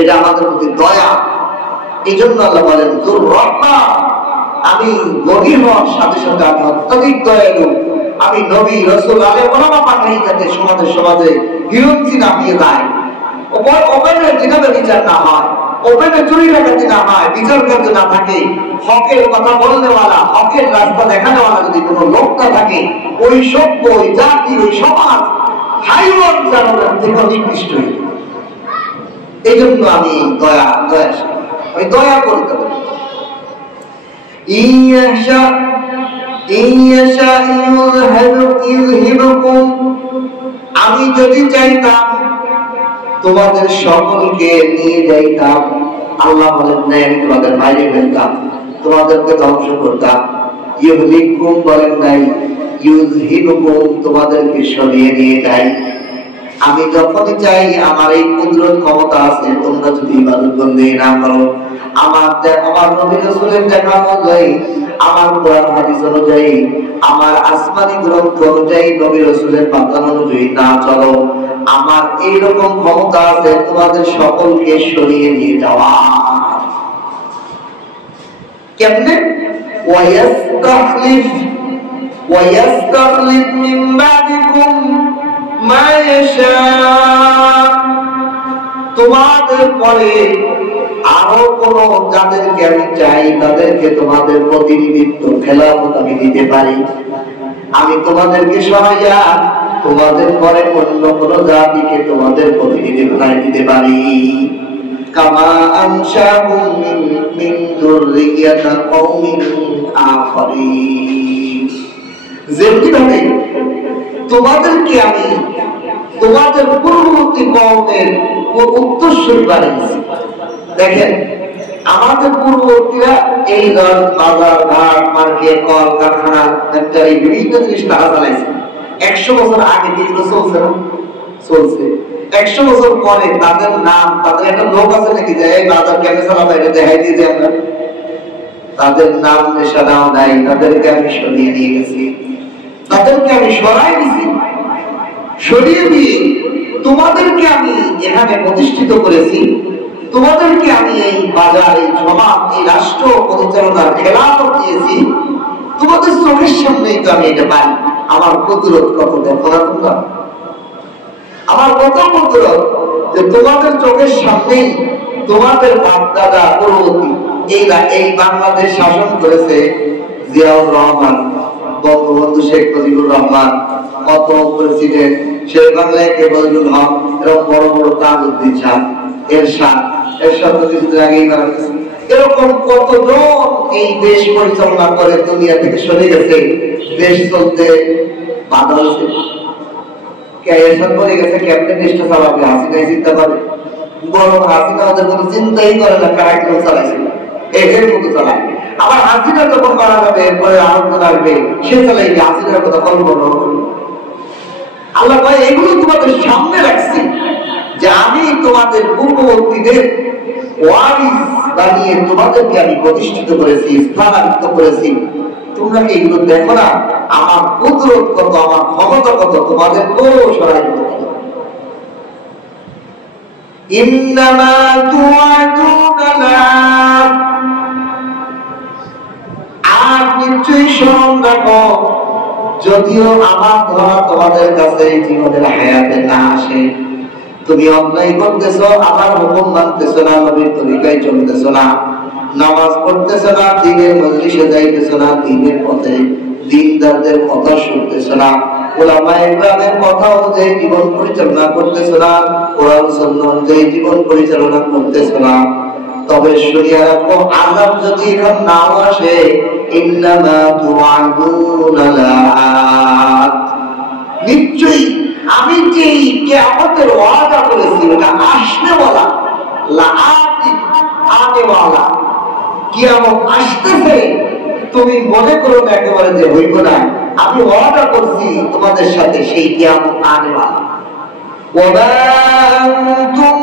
এটা আমাদের প্রতি দয়া। এই জন্য আল্লাহ বলেন তোর রহমা, আমি নবী হওয়ার সাথে সাথে আমি অত্যধিক দয়ালু। আমি নবী রাসূল আলেম ওলামা পাঠাই যাতে সমাজে বিরোধী নামিয়ে দেয়, ওপেনের দিনাতে বিচার না হয়, ওপেনে চুরি ডাকাতি না হয়, বিচার কার্য না থাকে, হকের কথা বলনেওয়ালা, হকের রাস্তা দেখানোওয়ালা যদি কোনো লোক না থাকে, ওই সভ্য, ওই জাতি, ওই সমাজ হাইওয়ান জানোয়ার থেকে নির্দিষ্ট। এই জন্য আমি আমি দয়া করতে পারি। আমি যদি চাইতাম তোমাদের সকলকে নিয়ে যাইতাম, আল্লাহ বলেন নাই আমি তোমাদের বাইরে ফেলতাম, তোমাদেরকে ধ্বংস করতাম। ইউহলিকুম বলেন নাই, ইউযহিবুকুম তোমাদেরকে সরিয়ে নিয়ে যাই। আমি যখনই চাই, আমার এই কুদরত ক্ষমতা আছে, তোমরা যদি ইবাদত বন্দেগী না করো, আমার নবী রাসূলের দেখা অনুযায়ী, আমার কোরআন হাদিস অনুযায়ী, আমার আসমানি গ্রন্থ অনুযায়ী, নবী রাসূলের বার্তা অনুযায়ী না চলো, আমার এইরকম ক্ষমতা আছে তোমাদের সকলকে সরিয়ে নিয়ে যাওয়া। কেমনে? ওয়ায়াস্তাখলিফ মিন বাদিকুম মা ইয়াশা, তোমাদের পরে আরো কোন যাদেরকে আমি চাই তাদেরকে তোমাদের প্রতিনিধিত্ব খেলাফত আমি দিতে পারি। আমি তোমাদেরকে সরাইয়া তোমাদের পরে অন্য কোন জাতিকে তোমাদের প্রতিনিধি বানাই দিতে পারি। কামা আনশাকুম মিন যুররিয়াতি কওমিন আখরিন, যেভাবে তোমাদেরকে আমি তোমাদের পূর্ববর্তী কওমের উত্তরসূরি বানিয়েছি। দেখেন, আমাদের পূর্ববর্তীরা এই বাজার ঘাট মার্কেট কল কারখানা ফ্যাক্টরি বিভিন্ন জিনিস তারা চালাইছে। 100 বছর আগে যেগুলো চলছে না, চলছে 100 বছর পরে তাদের নাম, তাদের একটা লোক আছে নাকি যে এই বাজার কেমনে চালাবে এটা দেখাই দিয়ে যে আমরা, তাদের নাম নিশানাও নাই। তাদেরকে আমি সরিয়ে নিয়ে গেছি, তাদেরকে আমি সরাই দিছি। সরিয়ে দিয়ে তোমাদেরকে আমি এখানে প্রতিষ্ঠিত করেছি, তোমাদেরকে আমি এই বাজার, এই সমাজ, এই রাষ্ট্র পরিচালনার খেলাফত দিয়েছি। তোমাদের চোখের সামনেই তো আমি এটা পাই। আমার প্রতিরোধ কত দেখো না তোমরা, আমার কত প্রতিরোধ যে তোমাদের চোখের সামনেই তোমাদের বাপ দাদা পূর্ববর্তী এই বাংলাদেশ শাসন করেছে জিয়াউর রহমান, বঙ্গবন্ধু শেখ মুজিবুর রহমান, কত প্রেসিডেন্ট, শেখ বাংলায় কেবলুল হক, এরকম বড় বড় তাজউদ্দিন শাহ, এরশাদ তো কিছুদিন আগেই মারা গেছে। এরকম কতজন এই দেশ পরিচালনা করে দুনিয়া থেকে সরে গেছে, দেশ চলতে বাধা হয়েছে। এরশাদ বলে গেছে কেমনে দেশটা চালাবে, হাসিনাই চিন্তা করে। বরং হাসিনা ওদের কোনো চিন্তাই করে না কারা কেউ চালাইছিল, এদের মতো চালায়। আবার হাসিনা যখন করা যাবে এরপরে আনন্দ লাগবে, সে চালাইবে, হাসিনার কথা কল্পনা করবে। আল্লাহ ভাই এগুলো তোমাদের সামনে রাখছি যে আমি তোমাদের পূর্ববর্তীদের ওয়ারিস বানিয়ে তোমাদেরকে আমি প্রতিষ্ঠিত করেছি, স্থানান্তরিত করেছি। তোমরা কি এগুলো দেখো না? আমার কুদরত কত, আমার ক্ষমতা কত, তোমাদের কোনো সরাই দিতে পারে। ইন্নামা তুআদুনা লাআত, আর নিশ্চয়ই স্মরণ রাখো, যদিও আমার ধরা তোমাদের কাছে এই জীবনের হায়াতে না আসে, তুমি অন্যায় করতেছো, আমার হুকুম মানতেছো না, নবীর তরিকায় চলতেছো না, নামাজ পড়তেছো না, দ্বীনের মজলিসে যাইতেছো না, দ্বীনের পথে দ্বীনদারদের কথা শুনতেছো না, উলামায়ে কেরামের কথা অনুযায়ী জীবন পরিচালনা করতেছো না, কোরআন সুন্নাহ অনুযায়ী জীবন পরিচালনা করতেছো না, তবে শুনিয়া রাখো, আযাব যদি এখন নাও আসে, ইন্নামা তুআদুনা লাআত, নিশ্চয়ই আমি যে কিয়ামতের ওয়াদা করেছি ওটা আসবে ওয়ালা, লাআত আনে ওয়ালা, কিয়ামত আসতেছে। তুমি মনে করো না একেবারে যে হইব না, আমি ওয়াদা করছি তোমাদের সাথে সেই কিয়ামত আনে ওয়ালা। ওয়া আনতুম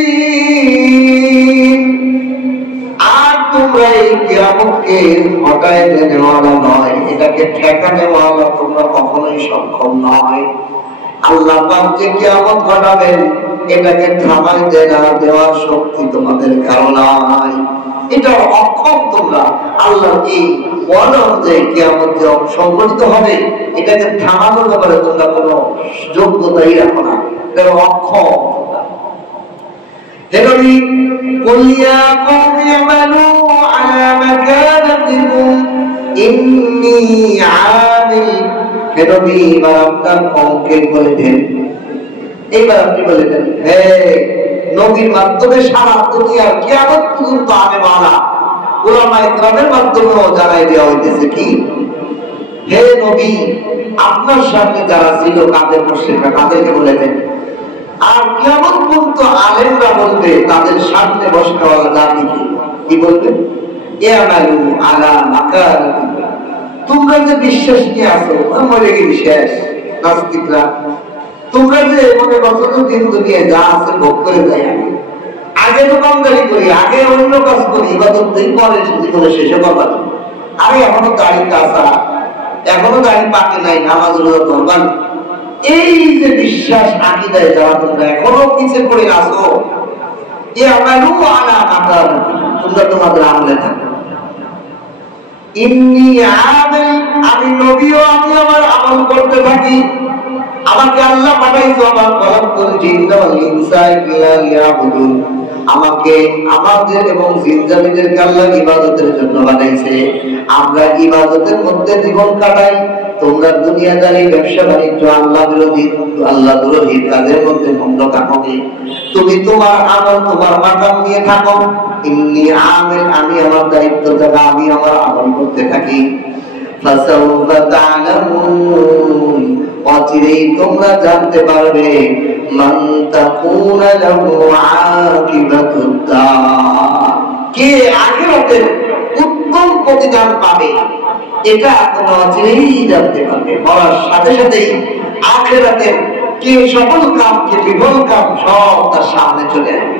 বিমুজিজিন, আর তোমরা এই কিয়ামতকে হটায় দেওয়ালা নয়, এটাকে ঠেকানে ওয়ালা তোমরা কখনোই সক্ষম নয়। আল্লাহ পাক যে কিয়ামত ঘটাবেন এটাকে থামাই দেওয়ার শক্তি তোমাদের কারো নাই, এটা অক্ষম তোমরা। আল্লাহ এই ওয়াদা অনুযায়ী কিয়ামত যে সংঘটিত হবে এটাকে থামানোর ব্যাপারে তোমরা কোনো যোগ্যতাই রাখো না, এটা অক্ষম। হেনবি কুল ইয়া কওমি আমালু আলা মাকানাতিকুম ইন্নী আমিল, হেনবি এবার আপনার কওমকে বলে দেন, এইবার আপনি বলে দেন, হে নবীর মাধ্যমে সারা দুনিয়ার কিয়ামত পর্যন্ত আনে ওয়ালা উলামায়ে কেরামের মাধ্যমেও জানাই দেওয়া হইতেছে কি, হে নবী আপনার সামনে যারা ছিল কাদের মুশরিকরা তাদেরকে বলে দেন, আর কিয়ামত পর্যন্ত আলেমরা বলবে তাদের সামনে বসনেওয়ালা জাতিকে কি বলবে, ইয়ামালু আলা মাকানাতিকুম, তোমরা যে বিশ্বাস নিয়ে আসো মরে গেলি শেষ নাস্তিকরা, তোমরা যে মনে করছো দিন দুনিয়ায় যা আছে ভোগ করে যাই আগে দোকানদারি করি, আগে অন্য কাজ করি, ইবাদত দেই পরে জীবনের শেষে কথা। আরে এখনো দাড়ি কাঁচা, এখনো দাড়ি পাকে নাই, নামাজ রোজা করবান। এই যে বিশ্বাস আকীদায় যারা তোমরা এখনো পিছিয়ে পড়ে আছো, এ আমালু আলা মাকার, তোমরা তোমাদের আমলে থাকো। ইন্নী আমিল, আমি নবীও আমি আমার আমল করতে থাকি। আমাকে আল্লাহ পাঠাইছো, আমার খলাকুল জিন্না ওয়াল ইনসা ইল্লা লিয়াবুদুন। আমাকে, আমাদের এবং জিন-জাতিদেরকে আল্লাহ ইবাদতের জন্য বানাইছে। আমরা ইবাদতের মধ্যে জীবন কাটাই। তোমরা দুনিয়াদারি, ব্যবসা বাণিজ্য, আল্লাহ বিরোধী, আল্লাহ বিরোধী কাজের মধ্যে মগ্ন থাকো। তুমি তোমার আমল, তোমার মাকাম নিয়ে থাকো। ইন্নী আমিল, আমি আমার দায়িত্ব থেকে আমি আমার আমল করতে থাকি। ফাসাউফা তা'লামুন, অচিরেই তোমরা জানতে পারবে, মান তাকুনা লাহু আকিবাতুদ দার, কে আখিরাতের উত্তম প্রতিদান পাবে। এটা তোমরা অচিরেই জানতে পারবে। মরার সাথে সাথেই আখিরাতের কে সফল কাম, কে বিফল কাম, সব তার সামনে চলে আসবে।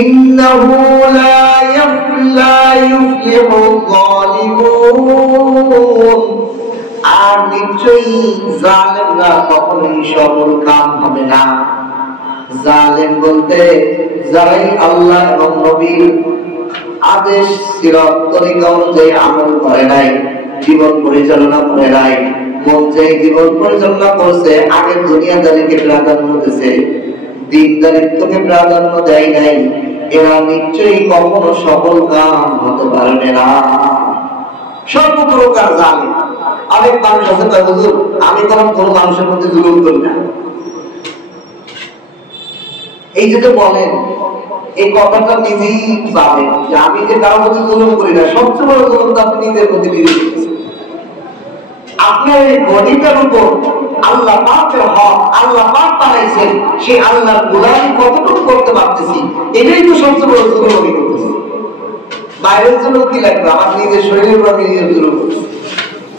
ইন্নাহু লা ইউফলিহু যালিমুন, আর নিশ্চয়ই জালেমরা কখনোই সফল কাম হবে না। জালেম বলতে যারাই আল্লাহ এবং নবীর আদেশ সিরাত তরিকা অনুযায়ী আমল করে নাই, জীবন পরিচালনা করে নাই, মন চাই জীবন পরিচালনা করছে, আগে দুনিয়াদারিকে প্রাধান্য দিয়েছে, দিনদারিত্বকে প্রাধান্য দেয় নাই, এরা নিশ্চয়ই কখনো সফল কাম হতে পারবে না। সর্বপ্রকার জালেম। অনেক মানুষ আছে তাই হুজুর আমি তখন কোন মানুষের মধ্যে জুলুম করি না। এই যে বলেন, এই কথাটা নিজেই জানেন যে আমি যে কারোর মধ্যে জুলুম করি না। সবচেয়ে বড় জুলুম তো আপনি নিজের প্রতি নিজে করতেছেন। আপনার এই বডিটার উপর আল্লাহ পাকের হক, আল্লাহ পাক বানাইছেন, সেই আল্লাহর গোলামি কতটুকু করতে পারতেছি, এটাই তো সবচেয়ে বড় জুলুম আমি করতেছি। বাইরের জন্য কি লাগবে, আমার নিজের শরীরের উপর আমি নিজের জুলুম করতেছি।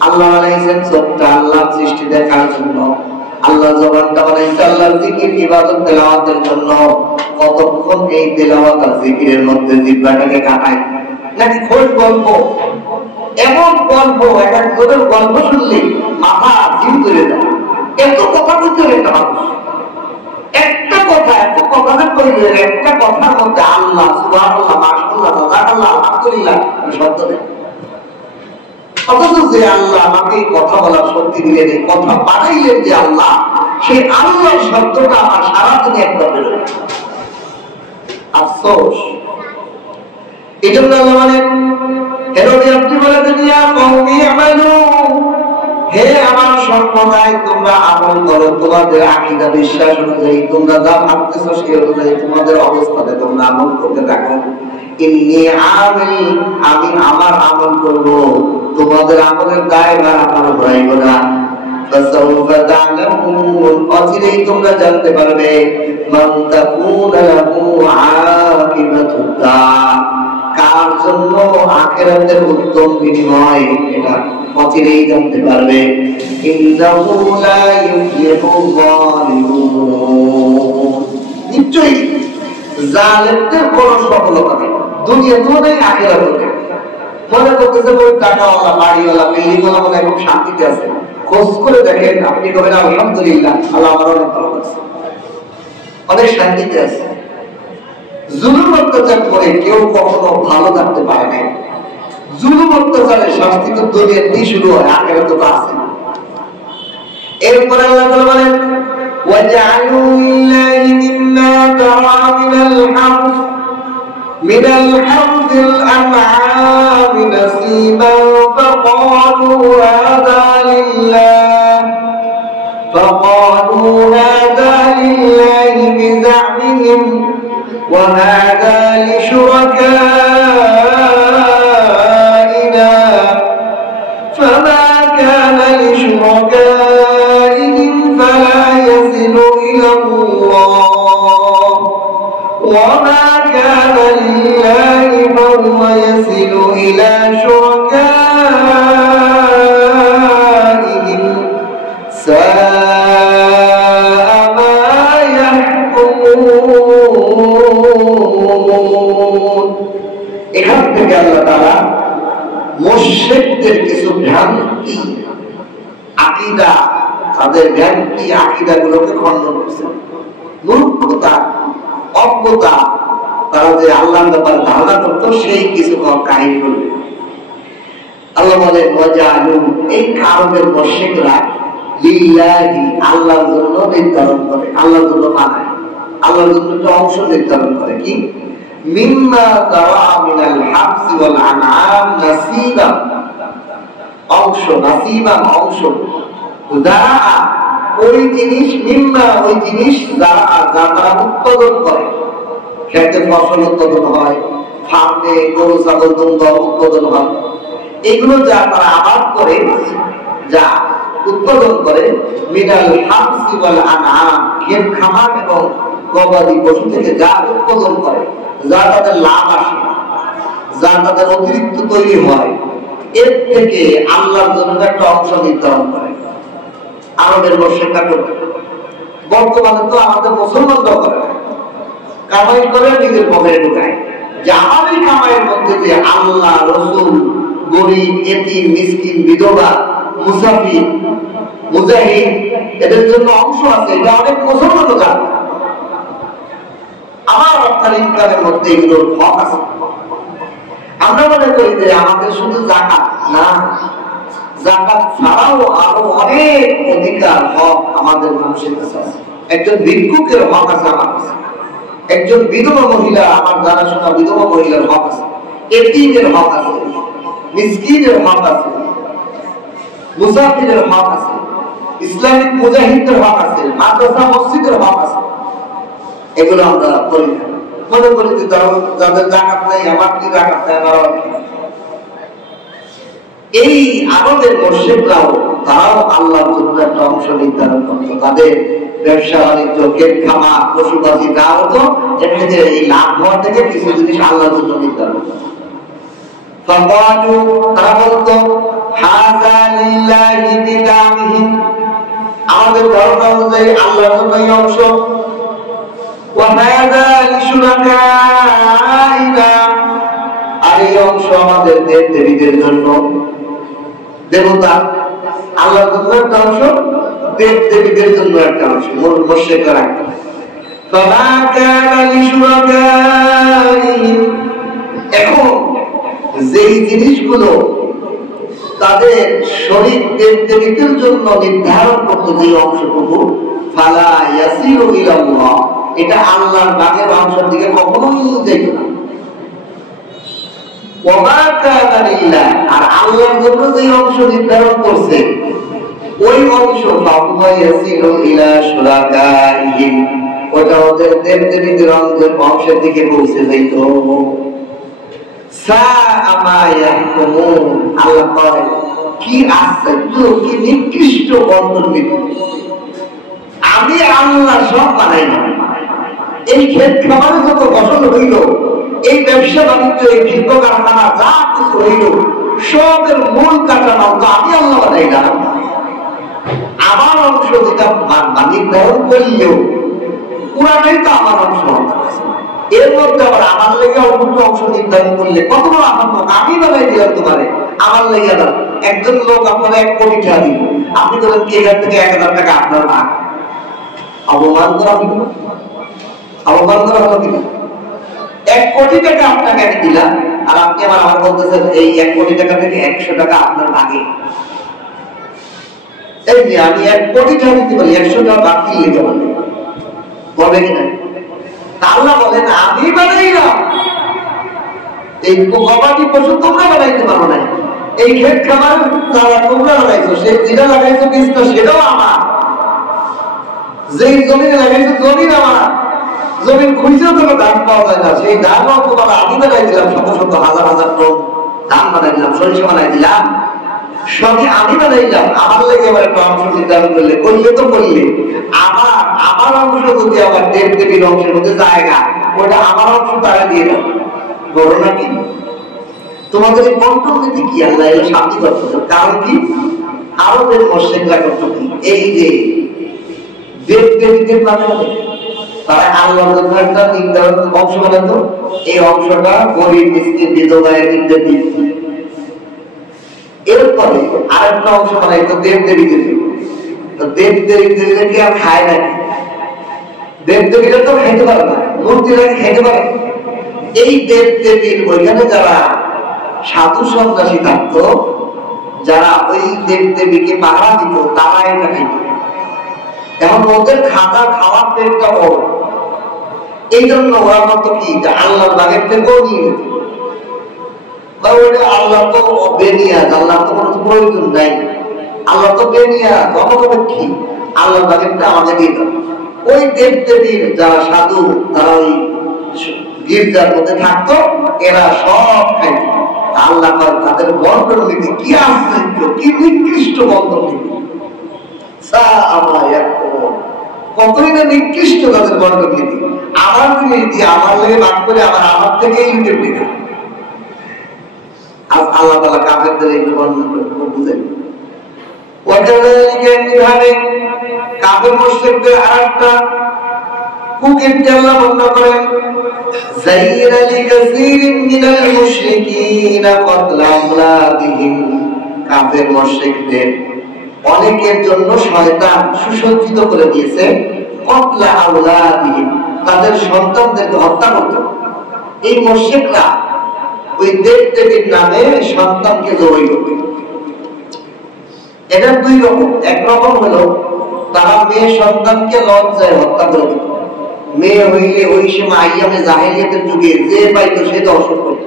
আল্লাহ বানাইছেন চোখটা আল্লাহর সৃষ্টি দেখার জন্য, আল্লাহ জবানটা বানাইছে আল্লাহর জিকির, ইবাদত, তেলাওয়াতের জন্য। কতক্ষণ এই তেলাওয়াত আর জিকিরের মধ্যে জিহ্বাটাকে কাটায়, নাকি খোঁজ গল্প, এমন গল্প, একটা তোদের গল্প শুনলে মাথা জিম করে দেয়। এত কথা বলতে একটা মানুষ, একটা কথা, এত কথা না কইলে একটা কথার মধ্যে আল্লাহ, সুবহানাল্লাহ, মাশাআল্লাহ, জাযাকাল্লাহ, আলহামদুলিল্লাহ শব্দ দেয়। অথচ যে আল্লাহ আমাকে কথা বলার শক্তি দিলেন, এই কথা বানাইলেন যে আল্লাহ, সেই আল্লাহর শব্দটা আমার সারাদিনে একবার বেরোয়। আফসোস। এই জন্য আল্লাহ বলেন, হে নবী আপনি বলে দেন, ইয়া কওমি আমালু, হে আমার সম্প্রদায় তোমরা আমল করো, তোমাদের আকীদা বিশ্বাস অনুযায়ী, তোমরা যা ভাবতেছো সেই অনুযায়ী তোমাদের অবস্থানে তোমরা আমল করতে থাকো। ইন্নী আমিল, আমি আমার আমল করব, তোমাদের আমলের দায়ভার আমার হইব না। ফাসাউফা তা'লামুন, অচিরেই তোমরা জানতে পারবে, মান তাকুনা লাহু আকিবাতুদ দার, কার জন্য আখিরাতের উত্তম বিনিময়, এটা অচিরেই জানতে পারবে। ইন্নাহু লা ইউফলিহু যালিমুন, নিশ্চয়ই জালেমদের কোন সফলতা নেই, দুনিয়াতেও নেই, আখিরাতেও নেই। মনে করতেছে ওই টাকাওয়ালা, বাড়িওয়ালা, বিল্ডিংওয়ালা মনে খুব শান্তিতে আছে। খোঁজ করে দেখেন, আপনি কবেন আলহামদুলিল্লাহ, আল্লাহ আমার অনেক ভালো লাগছে, অনেক শান্তিতে আছে। জুলুম অত্যাচার করে কেউ কখনো ভালো থাকতে পারে না। জুলুম অত্যাচারের শাস্তি তো দুনিয়াতেই শুরু হয়, আখিরাতে তো আছে। এরপরে আল্লাহ তাআলা বলেন, ওয়াজআলু লিল্লাহি মিম্মা তারা মিনাল হারথিল আনআমি নাসীবান ফাকালু হাযা লিল্লাহি বিযামিহিম ওয়া হাযা লিশুরাকাইনা ফামা কানা লিশুরাকাইহিম ফালা ইয়াসিলু ইলাল্লাহ ওয়া মা কানা লিল্লাহি ফাহুয়া ইয়াসিলু ইলা শুরাকাইহিম সাআ মা ইয়াহকুমুন। মুশরিকদের কিছু ভ্রান্তি আকীদা, তাদের ভ্রান্তি আকীদাগুলোকে খণ্ডন করছেন। মূর্খতা, অজ্ঞতা, তারা যে আল্লাহর ব্যাপারে ধারণা করতো সেই কিছু কাহিনী করবে। আল্লাহ বলেন ওয়াজালু, এই আরবের মুশরিকরা লিল্লাহি, আল্লাহর জন্য নির্ধারণ করে, আল্লাহর জন্য বানায়, আল্লাহর জন্য একটা অংশ নির্ধারণ করে। কি? মিম্মা যারা মিনাল হাবসি ওয়াল আনআম নাসিবা, অংশ, নাসিবা অংশ, যারা ওই জিনিস, মিম্মা ওই জিনিস, যারা যা তারা উৎপাদন করে, খেতে ফসল উৎপাদন হয়, ফার্মে গরু ছাগল দুধ উৎপাদন হয়, এগুলো যা তারা আবাদ করে, যা উৎপাদন করে, মিনাল হাবসি ওয়াল আনআম, ক্ষেত খামার এবং গবাদি পশু থেকে যা উৎপাদন করে, যা তাদের লাভ আসে, যা তাদের অতিরিক্ত তৈরি হয়, এর থেকে আল্লাহর জন্য একটা অংশ নির্ধারণ করে। আরবের মুশরিকরা করত। বর্তমানে তো আমাদের মুসলমানরাও করে, কামাই করে নিজের পকেটে ঢুকায়, যে আমার এই কামাইয়ের মধ্যে যে আল্লাহ, রসুল, গরিব, এতিম, মিসকিন, বিধবা, মুসাফির, মুজাহিদ, এদের জন্য অংশ আছে, এটা অনেক মুসলমানও জানে। আমার আপনার ইনকামের মধ্যে এগুলোর হক আছে। আমরা মনে করি যে আমাদের শুধু যাকাত না, যাকাত ছাড়াও আরো অনেক অধিকার, হক আমাদের মানুষের কাছে আছে। একজন ভিক্ষুকের হক আছে আমার কাছে, একজন বিধবা মহিলা, আমার জানাশোনা বিধবা মহিলার হক আছে, এতিমের হক আছে, মিসকিনের হক আছে, মুসাফিরের হক আছে, ইসলামিক মুজাহিদের হক আছে, মাদ্রাসা মসজিদের হক আছে। এগুলো আমরা করি না, মনে করি যে যাদের যাকাত নাই, আমার কি যাকাত নাই, আমার এই আরবের মুশরিকরাও, তারাও আল্লাহর জন্য একটা অংশ নির্ধারণ করতো। তাদের ব্যবসা বাণিজ্য, ক্ষেত খামার, পশুপাখি যা হতো, এমনিতে এই লাভ হওয়া থেকে কিছু জিনিস আল্লাহর জন্য নির্ধারণ করতো। তারা বলতো হাযা লিল্লাহি বিদামিহি, আমাদের ধারণা অনুযায়ী আল্লাহর জন্য এই অংশ, ওয়া হাযা লিশুরাকাইনা, আর এই অংশ আমাদের দেব দেবীদের জন্য, দেবতা আল্লাহর জন্য একটা অংশ, দেব দেবীদের জন্য একটা অংশ, মুশরিকরা একটা। ফামা কানা লিশুরাকাইহিম, এখন যেই জিনিসগুলো তাদের শরীর দেব দেবীদের জন্য নির্ধারণ করতো, যে অংশটুকু, ফালা ইয়াসিরু ইলাল্লাহ, এটা আল্লাহর বাগের অংশের দিকে কখনোই যেত না। আর আল্লাহর জন্য যে অংশ নির্ধারণ করছে, ওই অংশ ওটা ওদের দেব দেবীদের অংশের দিকে পৌঁছে যাইত। আল্লাহ কয়, কি আশ্চর্য, কি নিকৃষ্ট বন্ধন নীতি, আমি আল্লাহ সব বানাই না। এই ক্ষেত খামারে যত ফসল হইল, এই ব্যবসা বাণিজ্য, এই শিল্প কারখানা যা কিছু হইল, সবের মূল কাঠামো তো আমি আল্লাহ বানাইলাম। আমার অংশ যেটা নির্ধারণ করলেও পুরাটাই তো আমার অংশ, এর মধ্যে আবার আমার লেগে অল্প অংশ নির্ধারণ করলে কত বড় আমার, আমি বানাই দিলাম তোমারে, আমার লেগে দাও। একজন লোক আপনারা 1 কোটি টাকা দিল, আপনি বলেন কি এখান থেকে 1000 টাকা আপনার ভাগ, অবমান করা হইল না? অবমান করা হলো কিনা? 1 কোটি টাকা আপনাকে আমি দিলাম, আর আপনি আমার বলতেছেন এই 1 কোটি টাকা থেকে 100 টাকা আপনার ভাগে। এই যে আমি 1 কোটি টাকা দিতে পারি, 100 টাকা বাকি লিখে বলে, বলবে কিনা? আল্লাহ বলেন আমি বানাইলাম। এই গবাদি পশু তোমরা বানাইতে পারো না, এই ক্ষেত খামার যারা তোমরা লাগাইছো, সেই যেটা লাগাইছো বীজটা সেটাও আমার, যেই জমিনে লাগাইছো জমিন আমার, জমিন খুঁজেও কোনো ধান পাওয়া যায় না, সেই ধানও তোমার আমি বানাই দিলাম, শত শত হাজার হাজার টন ধান বানাই দিলাম, সরিষা বানাই দিলাম, সবই আমি বানাই দিলাম। আমার লেগে এবার একটা অংশ নির্ধারণ করলে তো করলে, আমার অংশ যদি আমার দেব দেবীর অংশের মধ্যে জায়গা, ওটা আমার অংশ তারা দিয়ে দাও, বড় নাকি? তোমাদের এই বন্টন নীতি কি? আল্লাহ এলো শান্তি করতে, কারণ কি? আরবের মুশরিকরা করত কি, এই যে দেব দেবীদের মাধ্যমে তারা আল্লাহর জন্য একটা নির্ধারণ অংশ বানাতো, এই অংশটা গরিব, মিসকিন, বিধবা, এতিমদের দিত। আরেকটা অংশ বানাই তো দেব দেবীদের জন্য। তো দেব দেবীদের কি আর খায় নাকি? দেব দেবীরা তো খাইতে পারে না, মূর্তিরা খাইতে পারে। এই দেব দেবীর ওইখানে যারা সাধু সন্ন্যাসী থাকতো, যারা ওই দেব দেবীকে পাহারা দিত, তারা এটা খাইত। এখন ওদের খাওয়ার পেটটা বড়, এই জন্য ওরা মতো কি আল্লাহর বাগের থেকেও নিয়ে নিত। আল্লাহ তো বেনিয়াজ, আল্লাহ তো কোনো প্রয়োজন নাই, আল্লাহ তো বেনিয়াজ অপরপক্ষী, আল্লাহর বাগেরটা আমাকে দিয়ে দাও। ওই দেব দেবীর যারা সাধু, তারা ওই গির্জার মধ্যে থাকতো, এরা সব খাইত। আল্লাহ তাদের বন্টন নীতি কি আশ্চর্য, কি নিকৃষ্ট বন্টন নীতি, কতই না নিকৃষ্ট তাদের বন্টন নীতি। আমার জিনিস দিয়ে আমার লেগে ভাগ করে আমার থেকে ইউটিউব লেখা। আজ আল্লাহ তাআলা কাফেরদের এই বর্ণনা করে বুঝেন। ওয়াজালিকা এমনিভাবে কাফের মুশরিকদের আরেকটা কুকীর্তি আল্লাহ বর্ণনা করেন, যায়্যানা লিকাসীরিন মিনাল মুশরিকিনা কতলা আমওয়াতিহিম। কাফের মুশরিকদের অনেকের জন্য শয়তান সুসজ্জিত করে দিয়েছে কতলা আমওয়াতিহিম, তাদের সন্তানদেরকে হত্যা করত। এই মুশরিকরা ওই দেব দেবীর নামে সন্তানকে জবাই করত। এটা দুই রকম। এক রকম হলো তারা মেয়ে সন্তানকে লজ্জায় হত্যা করে দিত। মেয়ে হইলে ওই সময় আইয়ামে জাহেলিয়াতের যুগে যে পাইতো সে দর্শন করত।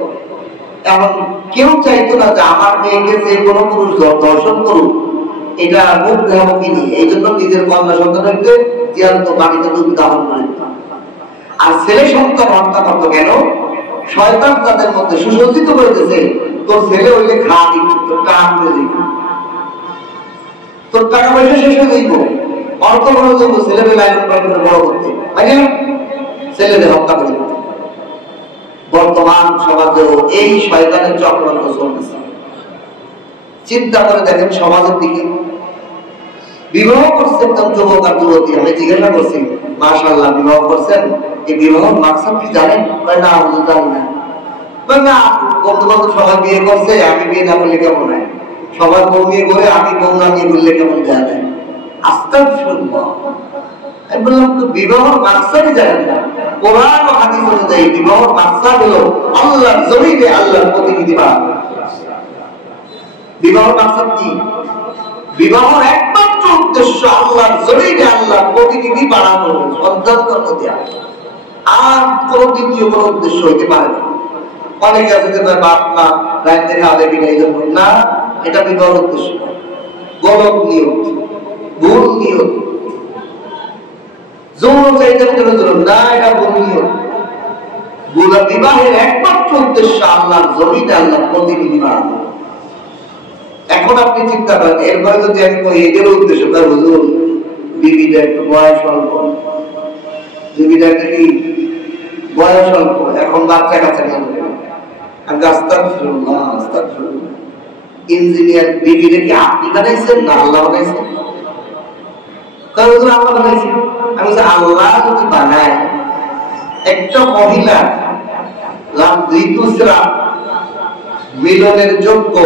এমন কেউ চাইতো না যে আমার মেয়েকে যে কোনো পুরুষ দর্শন করুক, এটা মুখ দেখাবো কিনি। এই জন্য নিজের কন্যা সন্তান হইতে জিয়ান্ত বাড়িতে ডুবি দাহন করে দিত। আর ছেলে সন্তান হত্যা করতো কেন? শয়তান তাদের মধ্যে সুসজ্জিত করেছে, তোর ছেলে হইলে খা দিত, তোর টাকা করে দিত, তোর টাকা পয়সা শেষ হয়ে যাইব, অর্থ বড় যাইব, ছেলেদের লাইন বড় করতে, ছেলেদের হত্যা করে দিত। বর্তমান সমাজেও এই শয়তানের চক্রান্ত চলতেছে। চিন্তা করে দেখেন সমাজের দিকে। বিবাহ করছে একদম যুবক আর যুবতী, আমি জিজ্ঞাসা করছি, মাশাআল্লাহ বিবাহ করছেন, এই বিবাহের মাকসাদ কি জানেন? না হুজুর জানি না। না বন্ধু বান্ধব সবাই বিয়ে করছে, আমি বিয়ে না করলে কেমন হয়? সবাই বউ বিয়ে করে আমি বউ না বিয়ে করলে কেমন দেয়া যায়? আস্তাগফিরুল্লাহ। আমি বললাম তো বিবাহের মাকসাদই জানেন না। কোরআন ও হাদিস অনুযায়ী বিবাহের মাকসাদ হলো আল্লাহর জমিনে আল্লাহর প্রতিনিধি বানানো। বিবাহের মাকসাদ কি? বিবাহের একমাত্র উদ্দেশ্য আল্লাহর জমিনে আল্লাহর প্রতিনিধি বানানো, সন্তান জন্ম দেওয়া। আর কোন দ্বিতীয় কোন উদ্দেশ্য হইতে পারে না। অনেকে আছে যে বাপ মা রাইতে খাওয়া দেবে না, এই জন্য না, এটা বিবাহের উদ্দেশ্য। গলত নিয়ত, ভুল নিয়ত। যৌন চাহিদার জন্য না, এটা ভুল নিয়ত। বিবাহের একমাত্র উদ্দেশ্য আল্লাহর জমিনে আল্লাহর প্রতিনিধি বানানো। এখন আপনি চিন্তা করেন, এরপরে যদি আমি কই এটার উদ্দেশ্য, তার হুজুর বিবিটা একটু বয়স অল্প, বিবিটা একটা কি বয়স অল্প, এখন বাচ্চা কাচ্চা নিয়ে আমি আস্তাগফিরুল্লাহ আস্তাগফিরুল্লাহ। ইঞ্জিনিয়ার বিবিটা কি আপনি বানাইছেন না আল্লাহ বানাইছেন? কারণ হুজুর আল্লাহ বানাইছেন। আমি বলছি আল্লাহ যদি বানায় একটা মহিলা ঋতুস্রাব মিলনের যোগ্য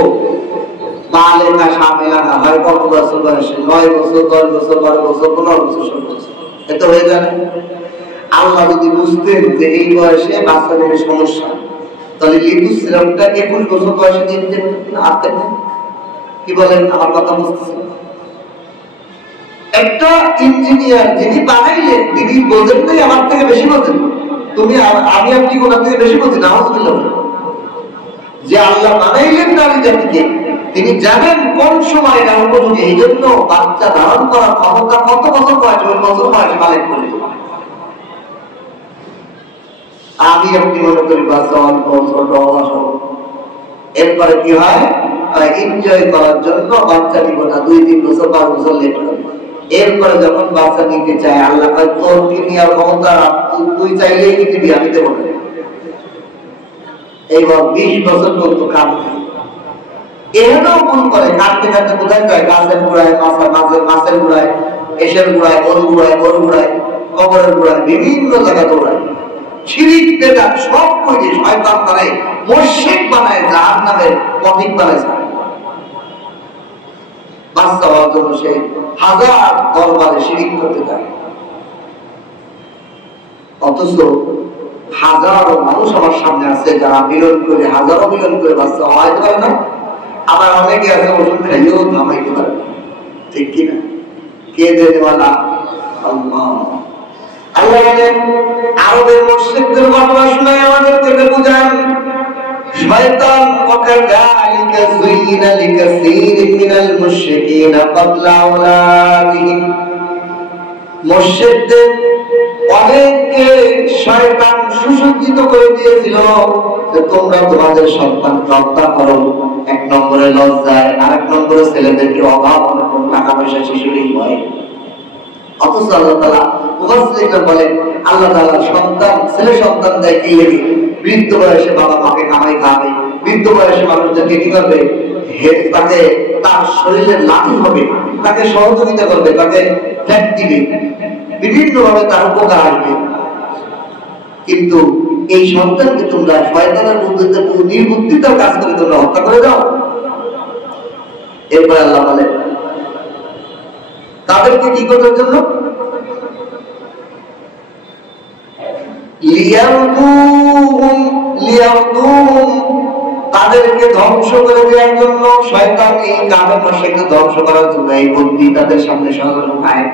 বালেগা শামেলাগা হয় কত বছর বয়সে? 9 বছর, 10 বছর, 12 বছর, 15 বছর, 16 বছর, এত হয়ে যাবে। আল্লাহ যদি বুঝতেন যে এই বয়সে বাচ্চা নিয়ে সমস্যা, তাহলে ঋতুস্রাবটা 21 বছর বয়সে দিয়ে দিতেন। কি বলেন? আমার কথা বুঝতেছেন? একটা ইঞ্জিনিয়ার যিনি বানাইলেন তিনি বোঝেন নাই, আমার থেকে বেশি বোঝেন। তুমি আমি আপনি কোন থেকে বেশি বোঝেন? আলহামদুলিল্লাহ। যে আল্লাহ বানাইলেন নারী জাতিকে, তিনি জানেন কোন সময় এটা উপযোগী। এই জন্য বাচ্চা ধারণ করার ক্ষমতা কত বছর বয়সে, 9 বছর বয়সে মালিক করে। আমি আপনি মনে করি বাচ্চা অল্প ছোট অসহ, এরপরে কি হয়? এনজয় করার জন্য বাচ্চা নিব না, 2-3 বছর 5 বছর লেট হবে। এরপরে যখন বাচ্চা নিতে চায়, আল্লাহ কয় তোর কি নেওয়ার ক্ষমতা তুই চাইলেই কি দিবি, আমি দেবো না। এইবার 20 বছর পর্যন্ত কাঁদবে। এহেনও ভুল করে, কাঁদতে কাঁদতে কোথায় যায়? গাছের গোড়ায়, মাছের গোড়ায়, এসের গোড়ায়, গরু গোড়ায়, কবরের গোড়ায়, বিভিন্ন জায়গায় দৌড়ায়। শিরিক বেদাত সব করে শয়তান তারে মুশরিক বানায়, জাহান্নামের পথিক বানায়। জন্য সে হাজার দরবারে শিরিক করতে থাকে। অথচ হাজারো মানুষ আমার সামনে আছে যারা মিলন করে, হাজারো মিলন করে বাচ্চা হওয়াইতে পারে না। আবার অনেকে আছে ওষুধ খাইয়েও থামাইতে পারে না, ঠিক কিনা? কে দেওয়ালা? আল্লাহ। আল্লাহ বলেন আরবের মুশরিকদের ঘটনা শুনে আমাদেরকে বুঝান, শয়তান ওয়াকাযালিকা যুইনা লিকাসীরিন মিনাল মুশরিকিনা ক্বাতলা আওলাদিহিম, মুশরিকদের অনেককে শয়তান সুসজ্জিত করে দিয়েছিল যে তোমরা তোমাদের সন্তানকে হত্যা করো, এক নম্বরে লজ্জায়, আরেক নম্বরে ছেলেদেরকে অভাব অনটন, টাকা পয়সা শিশুরই ভয়। অথচ আল্লাহ তাআলা মুফাসসিররা বলেন আল্লাহ তাআলা সন্তান, ছেলে সন্তান দেয় কি লেগে? বৃদ্ধ বয়সে বাবা মাকে কামাই খাওয়াবে, বৃদ্ধ বয়সে মানুষদেরকে কি করবে? তাকে তার শরীরের লাঠি হবে, তাকে সহযোগিতা করবে, তাকে ত্যাগ দিবে, বিভিন্ন ভাবে তার উপকার আসবে। কিন্তু এই সন্তানকে তোমরা শয়তানের বুদ্ধিতে নির্বুদ্ধিতার কাজ করে তোমরা হত্যা করে দাও। এরপরে আল্লাহ বলেন তাদেরকে কি করার জন্য? তাদেরকে ধ্বংস করে দেওয়ার জন্য। শয়তান এই কাফের মুশরিকদের ধ্বংস করার জন্য এই বুদ্ধি তাদের সামনে সহজ উপায়।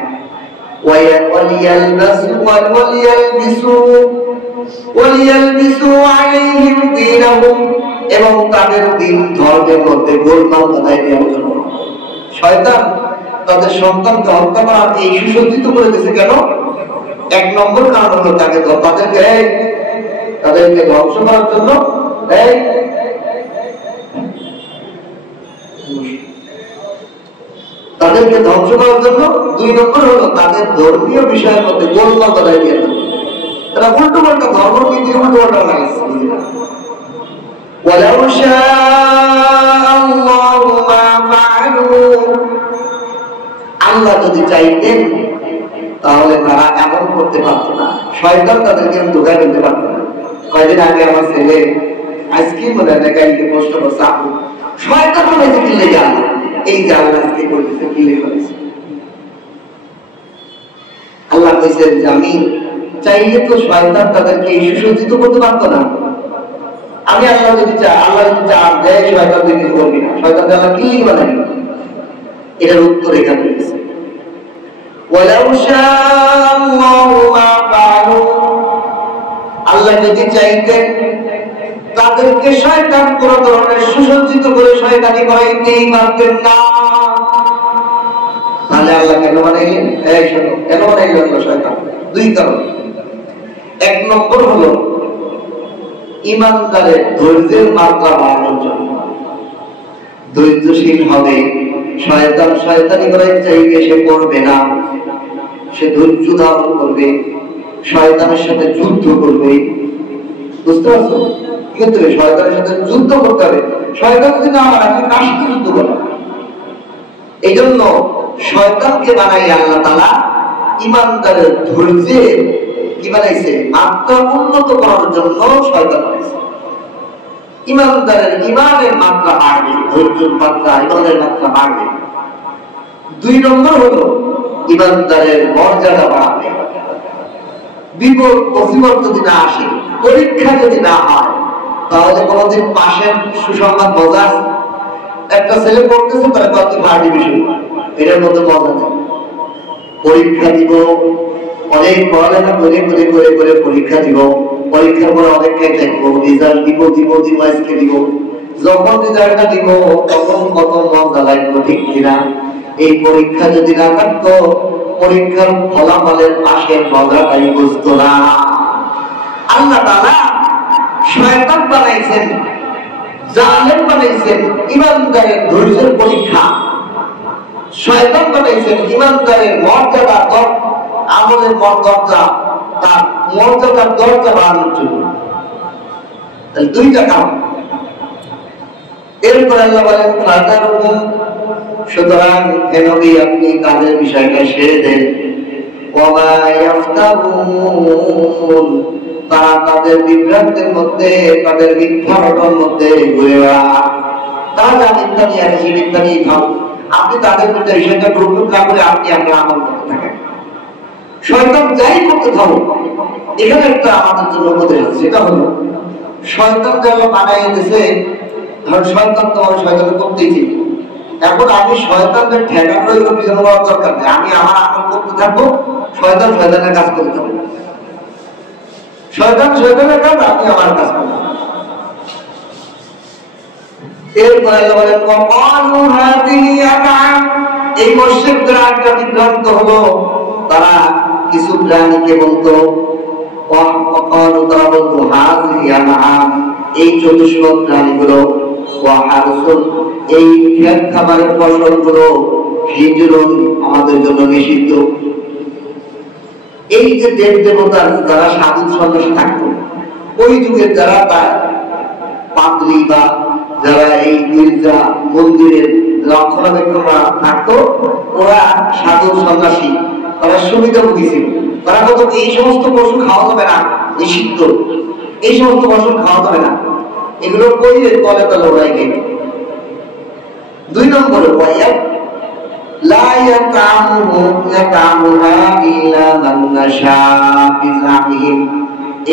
এবং তাদের দিন ধর্মের মধ্যে গোলমাল বাধাই দেওয়ার জন্য শয়তান তাদের সন্তানকে হত্যা করার এই সুসজ্জিত করে দিয়েছে। কেন? এক নম্বর কারণ হলো তাদেরকে ধ্বংস করার জন্য। তাদেরকে ধ্বংস করার জন্য। দুই নম্বর হলো তাদের ধর্মীয় বিষয়ের মধ্যে গোলমাল বাধাই দিয়ে দেবে। তারা উল্টো পাল্টা ধর্ম নীতি উল্টো পাল্টা লাগাচ্ছে। ওয়ালাউ শাআল্লাহু মা ফাআলু, আল্লাহ যদি চাইতেন তাহলে তারা এমন করতে পারত না। শয়তান তাদেরকে ধোঁকায় দিতে পারত না। কয়েকদিন আগে আমার ছেলে আইসক্রিম মনে হয় কালকে প্রশ্ন করছে, আপু শয়তান হয়েছে কি লেগে? এই যে আল্লাহ আজকে করতেছে কি লেগে হয়েছে? আল্লাহ কইছেন যে আমি চাইলে তো শয়তান তাদেরকে সুসজ্জিত করতে পারতো না। আমি আল্লাহ যদি চাই, আল্লাহ যদি চান দেয় শয়তান যদি করবি না, শয়তান আল্লাহ কি বানাই? এটার উত্তর এখানে রয়েছে। আল্লাহ যদি চাইতেন তাদেরকে শয়তান কোন ধরনের সুসজ্জিত করে শয়তানি করাইতেই পারতেন না। তাহলে আল্লাহ কেন বানাইলেন? কেন বানাইলেন আল্লাহ শয়তান? দুই কারণ। এক নম্বর হলো ইমানদারের ধৈর্যের মাত্রা বাড়ানোর জন্য। ধৈর্যশীল হবে, শয়তান শয়তানি করার চাইলে সে করবে না, সে ধৈর্য ধারণ করবে, শয়তানের সাথে যুদ্ধ করবে। বুঝতে পারছো? কিন্তু শয়তানের সাথে যুদ্ধ করতে হবে। শয়তান যদি না হয় আপনি কার সাথে যুদ্ধ করবেন? এই জন্য শয়তানকে বানাই আল্লাহ তাআলা ইমানদারের ধৈর্যের কি বানাইছে? মাত্রা উন্নত করার জন্য শয়তান বানাইছে। ইমানদারের ইমানের মাত্রা বাড়বে, ধৈর্যের মাত্রা, ইমানের মাত্রা বাড়বে। দুই নম্বর হলো ইমানদারের মর্যাদা বাড়বে। বিপদ মুসিবত যদি না আসে, পরীক্ষা যদি না হয়, তাহলে কোনদিন পাশের সুসংবাদ মজা। একটা ছেলে পড়তেছে তারা কত ফার্স্ট ডিভিশন, এটার মধ্যে মজা নেই। পরীক্ষা দিব, অনেক পড়ালেখা করে করে করে করে পরীক্ষা দিব, পরীক্ষার পরে অনেকটাই দেখবো, রেজাল্ট দিব দিব দিব আজকে দিব। যখন রেজাল্টটা দিব তখন কত মজা লাগবে, ঠিক কিনা? এই পরীক্ষা যদি না থাকতো, পরীক্ষার ফলাফলের পাশের মজাটাই বুঝতো না। আল্লাহ তাআলা শয়তান বানাইছেন, জালেম বানাইছেন ইমানদারের ধৈর্যের পরীক্ষা। শয়তান বানাইছেন ইমানদারের মর্যাদা, আমলের মর্যাদা, তার মর্যাদার দরজা বাড়ানোর জন্য। তাহলে দুইটা কাম। এরপর আল্লাহ বলেন ফাদারহুম, সুতরাং হে নবী আপনি তাদের বিষয়টা সেরে দেন। ওয়া ইয়াফতারুন, তারা তাদের বিভ্রান্তের মধ্যে, তাদের মিথ্যা ঘটনার মধ্যে ঘুরে বেড়ায়। তারা যা মিথ্যা নিয়ে আসে মিথ্যা নিয়ে খাও। আপনি তাদের মধ্যে বিষয়টা গ্রহণ না করে আপনি আপনার আমল করতে থাকেন। শয়তান যাই করতে থাকুক, এখানে একটা আমাদের জন্য উপদেশ আছে, সেটা হলো শয়তান যারা বানাই দিয়েছে, ধর শয়তান তোমার শয়তান করতেই ঠিক। এখন আমি শয়তানদের ঠেকানোর এগুলো পিছনে বলার দরকার নেই, আমি আমার আমল করতে থাকবো, শয়তান শয়তানের কাজ করতে থাকবো, শয়তান শয়তানের কাজ, আমি আমার কাজ করবো। এরপরে বলেন এই মুশরিকরা একটা বিভ্রান্ত হলো, তারা কিছু প্রাণীকে বলতো, এই চতুষ্পদ প্রাণীগুলো, এই খেত খাবারের ফসলগুলো হিজরুন আমাদের জন্য নিষিদ্ধ। এই যে দেব দেবতার যারা সাধু সন্ন্যাসী থাকতো ওই যুগের, যারা তার পাদ্রী বা যারা এই গির্জা মন্দিরের রক্ষণাবেক্ষণরা থাকতো, ওরা সাধু সন্ন্যাসী, তারা সুবিধাভোগী ছিল। তারা বলতো এই সমস্ত পশু খাওয়া যাবে না, নিষিদ্ধ, এই সমস্ত পশু খাওয়া যাবে না, এগুলো কইলে তলে তলে ওরাই খেত। 2 নম্বরে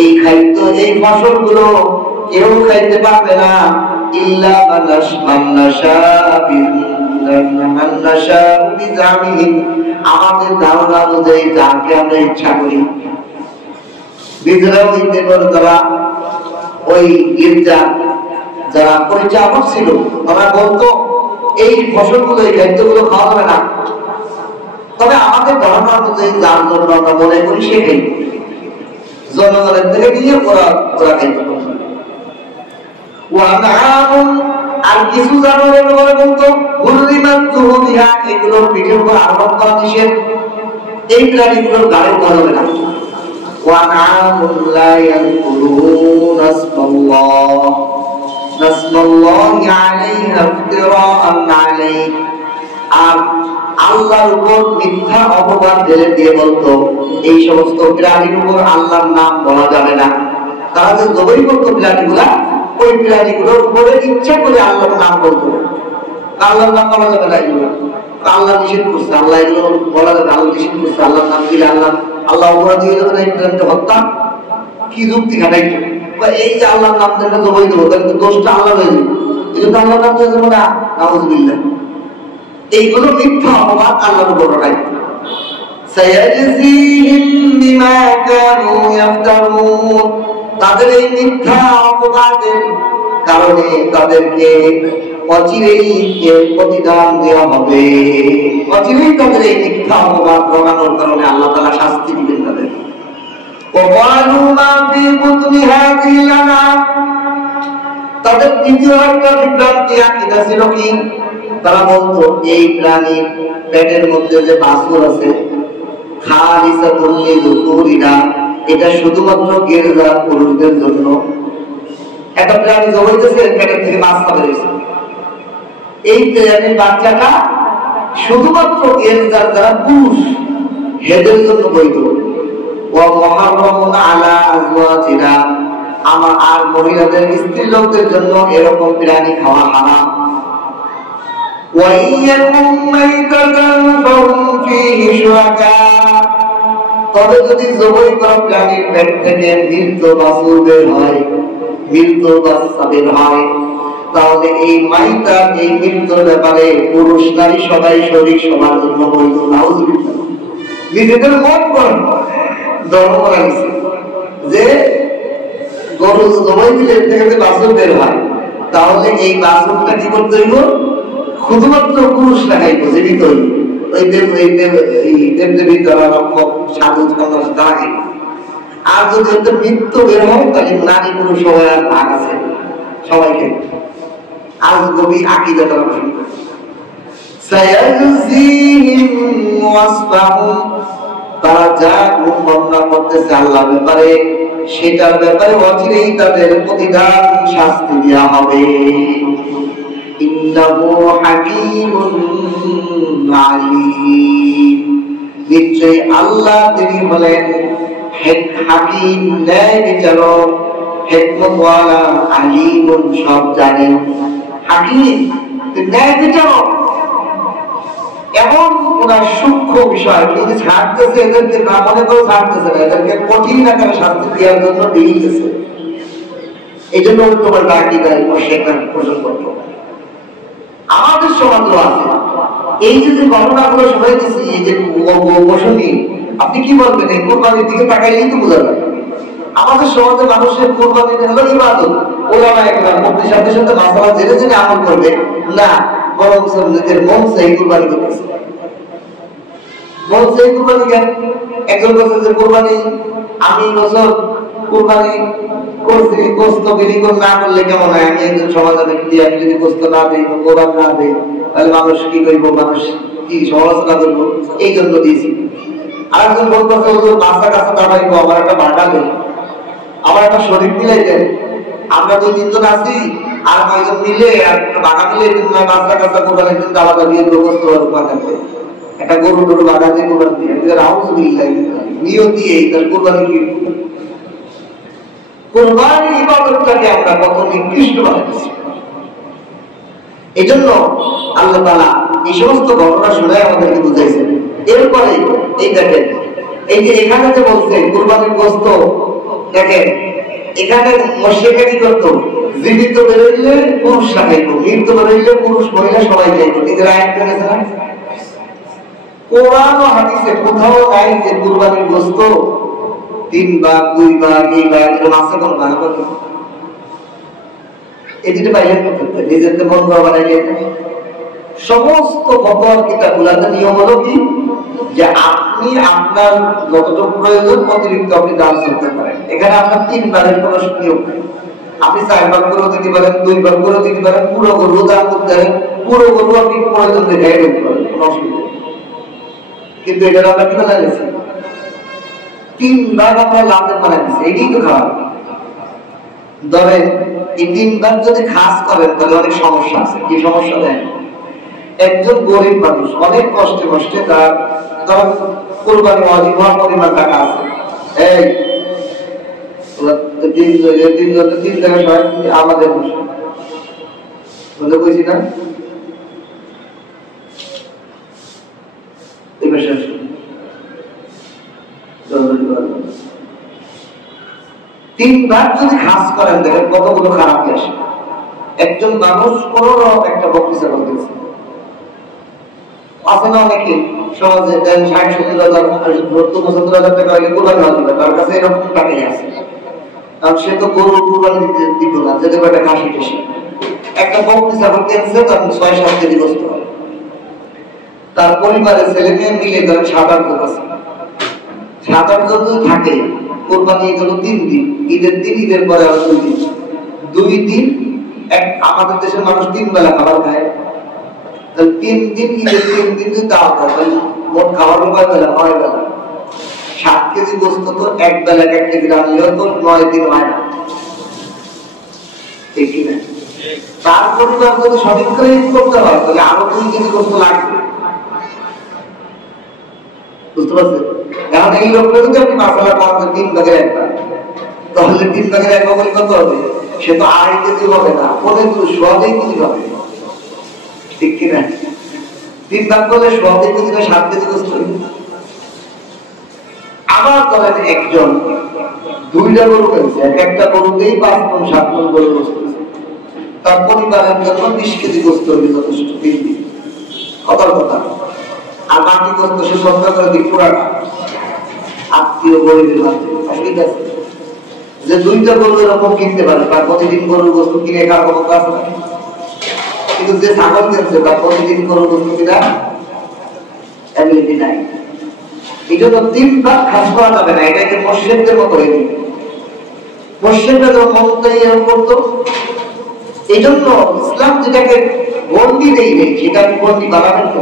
এই খাদ্য, এই ফসলগুলো কেউ খাইতে পারবে না, আমাদের ধারণা অনুযায়ী যাকে আমরা ইচ্ছা করি। তারা ওই গির্জা যারা পরিচালক ছিল, তারা বলতো এই ফসলগুলো, এই খাদ্যগুলো খাওয়া যাবে না, তবে আমাদের ধারণা অনুযায়ী যার জন্য আমরা মনে করি সে খাই, জনগণের থেকে নিয়ে ওরা খাইতে পারে। আর কিছু জানোয়ারের ব্যাপারে বলতো এগুলোর পিঠের উপর আরোহণ করা নিষেধ, এই প্রাণীগুলোর গাড়ি করা যাবে না। আর আল্লাহর উপর মিথ্যা অপবাদ ঢেলে দিয়ে বলতো এই সমস্ত প্রাণীর উপর আল্লাহর নাম বলা যাবে না। তারা যে জবাই করতো প্রাণীগুলা, ওই প্রাণীগুলোর উপরে ইচ্ছা করে আল্লাহর নাম বলতো, আল্লাহর নাম বলা যাবে না, এগুলো আল্লাহ নিষেধ করছে, আল্লাহ এগুলো বলা যাবে, আল্লাহ নিষেধ করছে, আল্লাহর নাম দিলে আল্লাহ অপরাধ হয়ে যাবে না, এই প্রাণীকে হত্যা, কি যুক্তি খাটাইতো? এই যে আল্লাহর নাম দেখে জবাই দেবো, তাহলে তো দোষটা আল্লাহ হয়ে যাবে, এই জন্য আল্লাহর নাম দিয়ে যাবো না, নাউযুবিল্লাহ। এইগুলো মিথ্যা অপবাদ আল্লাহর উপর রাখে। তাদের এই মিথ্যা অপবাদের কারণে তাদেরকে অচিরেই প্রতিদান দেওয়া হবে, অচিরেই তাদের এই মিথ্যা অপবাদ প্রমাণের কারণে আল্লাহ তাআলা শাস্তি দিবেন তাদের। তাদের দ্বিতীয় একটা বিভ্রান্তি আকীদা ছিল কি, তারা বলতো এই প্রাণীর পেটের মধ্যে যে বাছুর আছে, খালিসাতুল লিযুকুরিনা, এটা শুধুমাত্র গেরজার পুরুষদের জন্য। একটা প্রাণী জবাইতেছে, পেটের থেকে বাচ্চা বেরিয়েছে, এই প্রাণীর বাচ্চাটা শুধুমাত্র গেরজার যারা পুরুষ এদের জন্য বৈধ। ওয়া মুহাররামুন আলা আজওয়াজিনা, আর মহিলাদের স্ত্রী লোকদের জন্য এরকম প্রাণী খাওয়া হারাম। তবে যদি জবাই করা প্রাণীর পেট থেকে মৃত বাছুর বের হয়, মৃত বাচ্চা বের হয়, তাহলে এই মাইতা, এই মৃত্যুর ব্যাপারে পুরুষ নারী সবাই শরীর সবার জন্য বৈধ। নাউযুবিল্লাহ। নিজেদের মন করেন ধর্ম করা গেছে যে গরু জবাই দিলে থেকে বাছুর বের হয়, তাহলে এই বাছুরটা কি করতে হইব? শুধুমাত্র পুরুষ লাগাইব, জীবিত হইব, ওই দেবদেবী যারা রক্ষক সাধু সন্ন্যাসী তারা খাইব। আর যদি ওদের মৃত্যু বের হয়, তাহলে নারী পুরুষ সবাই আর ভাগ আছে, সবাই খাইব। আজ কবি আকীদা তারা শুরু করে, সায়াজজিহিম ওয়াসফাহুম, তারা যা গুণ বর্ণনা করতেছে আল্লাহর ব্যাপারে, সেটার ব্যাপারে অচিরেই তাদের প্রতিদান শাস্তি দেওয়া হবে। ইন্নাহু হাকীমুন আলীম, নিশ্চয়ই আল্লাহ তিনি হলেন হাকীম, ন্যায় বিচারক, হিকমতওয়ালা, আলীমুন সব জানেন। হাকীম ন্যায় বিচারক, এমন ওনার সূক্ষ্ম বিষয়, যদি ছাড়তেছে এদেরকে না মনে করে ছাড়তেছে না, এদেরকে কঠিন আকারে শাস্তি দেওয়ার জন্য দিয়েছে। এই জন্য তোমার ডাকি দেয় সেখানে পোষণ করতো। আমাদের সমাজও আছে এই যে ঘটনাগুলো শুনাইতেছি, এই যে বসনি, আপনি কি বলবেন? এই কোরবানির দিকে তাকাইলেই তো বোঝা যায়। আমাদের সমাজে মানুষের কোরবানি হলো ইবাদত। ওলামা একরাম মুফতি সাহেবের সাথে মাসালা জেনে জেনে আমল করবে না, বরং নিজের মন চাই কোরবানি করতেছে। মন চাই কোরবানি কেন? একজন বলছে যে কোরবানি আমি বছর কোরবানি করছি, গোস্ত বিলি না করলে কেমন হয়? আমি একজন সমাধান ব্যক্তি, আমি যদি গোস্ত না দিই, কোরবান না দিই, তাহলে মানুষ কি করবো, মানুষ কি সমালোচনা করবো, এই জন্য দিয়েছি। আরেকজন বলতেছে ওদের বাচ্চা কাছে দাঁড়াইবো, আমার একটা বাটা দেয়, আমার একটা শরীর মিলাই দেন, আমরা 2-3 জন আছি, আর 9 জন মিলে একটা বাঘা মিলে বাচ্চা কাছে কোরবানির জন্য আলাদা দিয়ে গোস্ত বাঁধাতে, একটা গরু গরু বাঘা দিয়ে কোরবানি দিয়ে রাউন্ড মিলাই নিয়ত দিয়ে তার কোরবানি কি? কোরবানি ইবাদতটাকে আমরা কত নিকৃষ্ট বানাচ্ছি। এই জন্য আল্লাহ তাআলা এই সমস্ত ঘটনা শুনে আমাদেরকে বুঝাইছেন। এরপরে এই দেখেন, এই যে এখানে যে বলছে কোরবানির গোশত, দেখেন এখানে মুশরিকরা কি করতো? জীবিত বেরোইলে পুরুষ খাইতো, মৃত বেরোইলে পুরুষ মহিলা সবাই খাইতো। নিজের আয়াত করেছে না? কোরআন ও হাদিসে কোথাও নাই যে কোরবানির গোশত 3 ভাগ 2 ভাগ এই ভাগ এরকম আছে কোন ভাগ করে? এই দুটো বাইরে করতে নিজেকে মন করা বানাইলে সমস্ত ফতোয়ার কিতাবগুলোতে নিয়ম হলো কি, যে আপনি আপনার যতটুকু প্রয়োজন অতিরিক্ত আপনি দান করতে পারেন। এখানে আপনার 3 ভাগের কোনো নিয়ম নেই। আপনি 4 ভাগ করে দিতে পারেন, 2 ভাগ করে দিতে পারেন, পুরো গরু দান করতে পারেন, পুরো গরু আপনি প্রয়োজন দেখে দিতে পারেন, কোনো অসুবিধা নেই। কিন্তু এটা আমরা কি বানাইছি? 3 ভাগ আমরা লাভের বানাই দিচ্ছি, এটাই তো খারাপ। ধরেন এই 3 ভাগ যদি খাস করেন তাহলে অনেক সমস্যা আছে। কি সমস্যা দেন? একজন গরিব মানুষ অনেক কষ্টে কষ্টে তার ধরেন কোরবানি ওয়াজিব হওয়ার পরিমাণ টাকা আছে, এই 3 জায়গায় সবাই আমাদের বলতে কইছি না এই বিষয় 3 ভাগ যদি খাস করেন দেখেন কতগুলো খারাপ আসে। একজন মানুষ কোন একটা বক্তৃতা করতেছে, আছে না অনেকে সমাজে দেন 60-70 হাজার 70-75 টাকা হইলে কোরবানি হবে, তার কাছে এরকম টাকাই আছে, কারণ সে তো গরুর কোরবানি দিত না, যেতে পারে খাসি টাসি। একটা বক্তৃতা করতেছে, তার 6-7 কেজি গোশত হয়। তার পরিবারের ছেলে মেয়ে মিলে ধরেন 7-8 জন আছে, 7-8 জন যদি থাকে, কোরবানি হলো 3 দিন, ঈদের দিন, ঈদের পরে আরো 2 দিন, 2 দিন। আমাদের দেশের মানুষ 3 বেলা খাবার খায়, 3 দিন ঈদের 3 দিন যদি দাওয়াত হয়, তাহলে মোট খাবার কয় বেলা? 9 বেলা। 7 কেজি গোশত তো এক বেলা 1 কেজি রান্নাও তো 9 দিন হয় না, ঠিক কি না? তার পরিবার যদি সঠিক করে করতে হয় তাহলে আরো 2 কেজি গোশত লাগবে, বুঝতে পারছেন? এখন এই লোকটা যদি আপনি মশলা পাওয়া 3 ভাগের 1 ভাগ, তাহলে 3 ভাগের 1 ভাগ কত হবে? সে তো 2.5 কেজি হবে না, পরে তো 1.5 কেজি হবে, ঠিক কিনা? 3 ভাগ করলে 1.5 কেজি না 7 কেজি গোশত। আবার ধরেন একজন 2টা গরু কিনছে, একটা গরুতেই 5 মণ 7 মণ গরু গোশত, তার পরিবারের জন্য 20 কেজি গোশত হলে যথেষ্ট 3 দিন, কথার কথা। আর বাকি গোশত সে সস্তা করে দিই পুরাটা আত্মীয় গরিবের মাধ্যমে, অসুবিধা আছে? যে 2টা গরু এরকম কিনতে পারে, তার প্রতিদিন গরুর গোশত কিনে খাওয়ার ক্ষমতা আছে না? কিন্তু যে ছাগল কিনছে তার প্রতিদিন গরুর গোশত কিনা অ্যাবিলিটি নাই। এই জন্য 3 ভাগ খাস করা যাবে না, এটাকে মুশরিকদের মতো হয়ে গেছে। মুশরিকরা যখন মমতাই এরকম করতো, এই জন্য ইসলাম যেটাকে বন্দি নেই সেটা বন্দি বানাবেন না।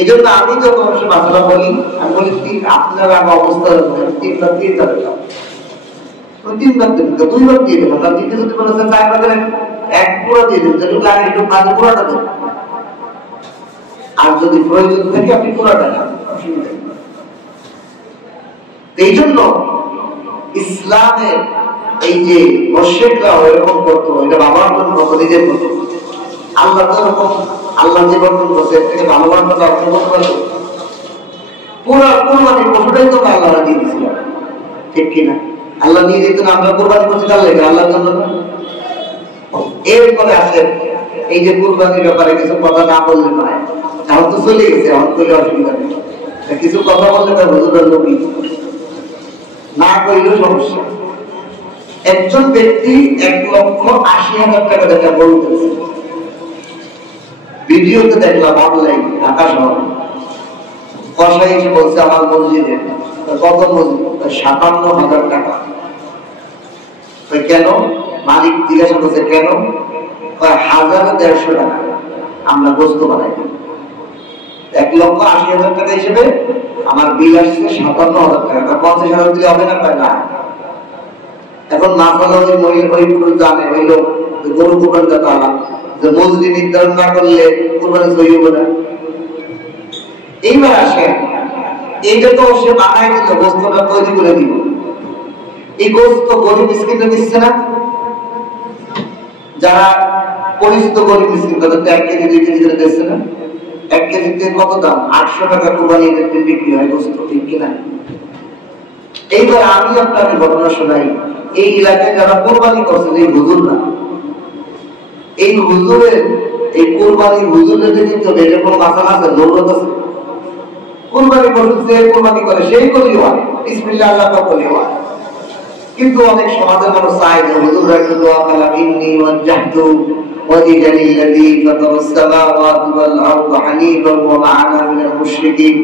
এই জন্য আমি তো মানুষের বাচ্চারা বলি, আমি বলি আপনারা অবস্থা 3 ভাগ দিয়ে যাবে, 3 ভাগ দেবেন, 2 ভাগ দিয়ে দেবেন, তার দিকে যদি বলেছেন 4 ভাগের 1 পুরো দিয়ে দেবেন, যেটুকু লাগে একটু মাঝে পুরোটা দেবেন, আর যদি প্রয়োজন থাকে আপনি পুরোটা দেন। এই জন্য ইসলামের এই যে মুশরিকরা এরকম করতো, এটা বাবার জন্য কত নিজের মতো আল্লাহ তো এরকম, আল্লাহ যে বর্তন করছে এর থেকে ভালো বার্তা আপনি বলতে পারবেন? পুরো কোরবানির পশুটাই তো আল্লাহ দিয়ে দিয়েছিল, ঠিক কিনা? আল্লাহ নিয়ে দিতেন, আমরা কোরবানি করছি তার লেগে, আল্লাহর জন্য না। এরপরে আসেন এই যে কোরবানির ব্যাপারে কিছু কথা না বললে নয়, এখন তো চলে গেছে, এখন করলে অসুবিধা নেই, কিছু কথা বললে তার হুজুরের নবী না করলেও সমস্যা। একজন ব্যক্তি 1,80,000 টাকা যেটা বলতেছে, ভিডিওতে দেখলাম অনলাইন, ঢাকা শহর কষাই এসে বলছে আমার মসজিদে। কত মসজিদ? 57,000 টাকা। কেন? মালিক জিজ্ঞাসা করছে কেন? 1,150 টাকা আমরা গোস্ত বানাই, 1,80,000 টাকা হিসেবে আমার বিল আসছে 57,000 টাকা। 50,000 দিলে হবে না? পায় না। এখন না ফলে ওই পুরুষ জানে, ওই লোক গরু কোরবানি দাতা আলাম যে মজুরি নির্ধারণ না করলে কোরবানি সই হবে না। এইবার আসে, এইটা তো সে বানাই দিল, গোস্তটা তৈরি করে দিল, এই গোস্ত গরিব মিসকিনরা দিচ্ছে না? যারা পরিচিত গরিব মিসকিন তাদের 1 কেজি 2 কেজি করে দিচ্ছে না? 1 কেজিতে কত দাম? 800 টাকা কোরবানি বিক্রি হয় গোস্ত, ঠিক কিনা? এইবার আমি আপনাকে ঘটনা শোনাই। এই এলাকায় যারা কোরবানি করছেন, এই হুজুর না, এই হুজুরের এই কোরবানি হুজুরের দিতে হবে, এটা কোনো মাথা আছে? জরুরত আছে? কোরবানি পশু যে কোরবানি করে সেই করি হয়, বিসমিল্লাহ আল্লাহ বলে হয়। কিন্তু অনেক সমাজের মানুষ চায় যে হুজুর একটু দোয়া কালাম, ইন্নী ওয়াজজাহতু ওয়াজহানি আল্লাযী ফাতারাস সামাওয়াতি ওয়াল আরদা হানিফান ওয়া মা আনা মিনাল মুশরিকিন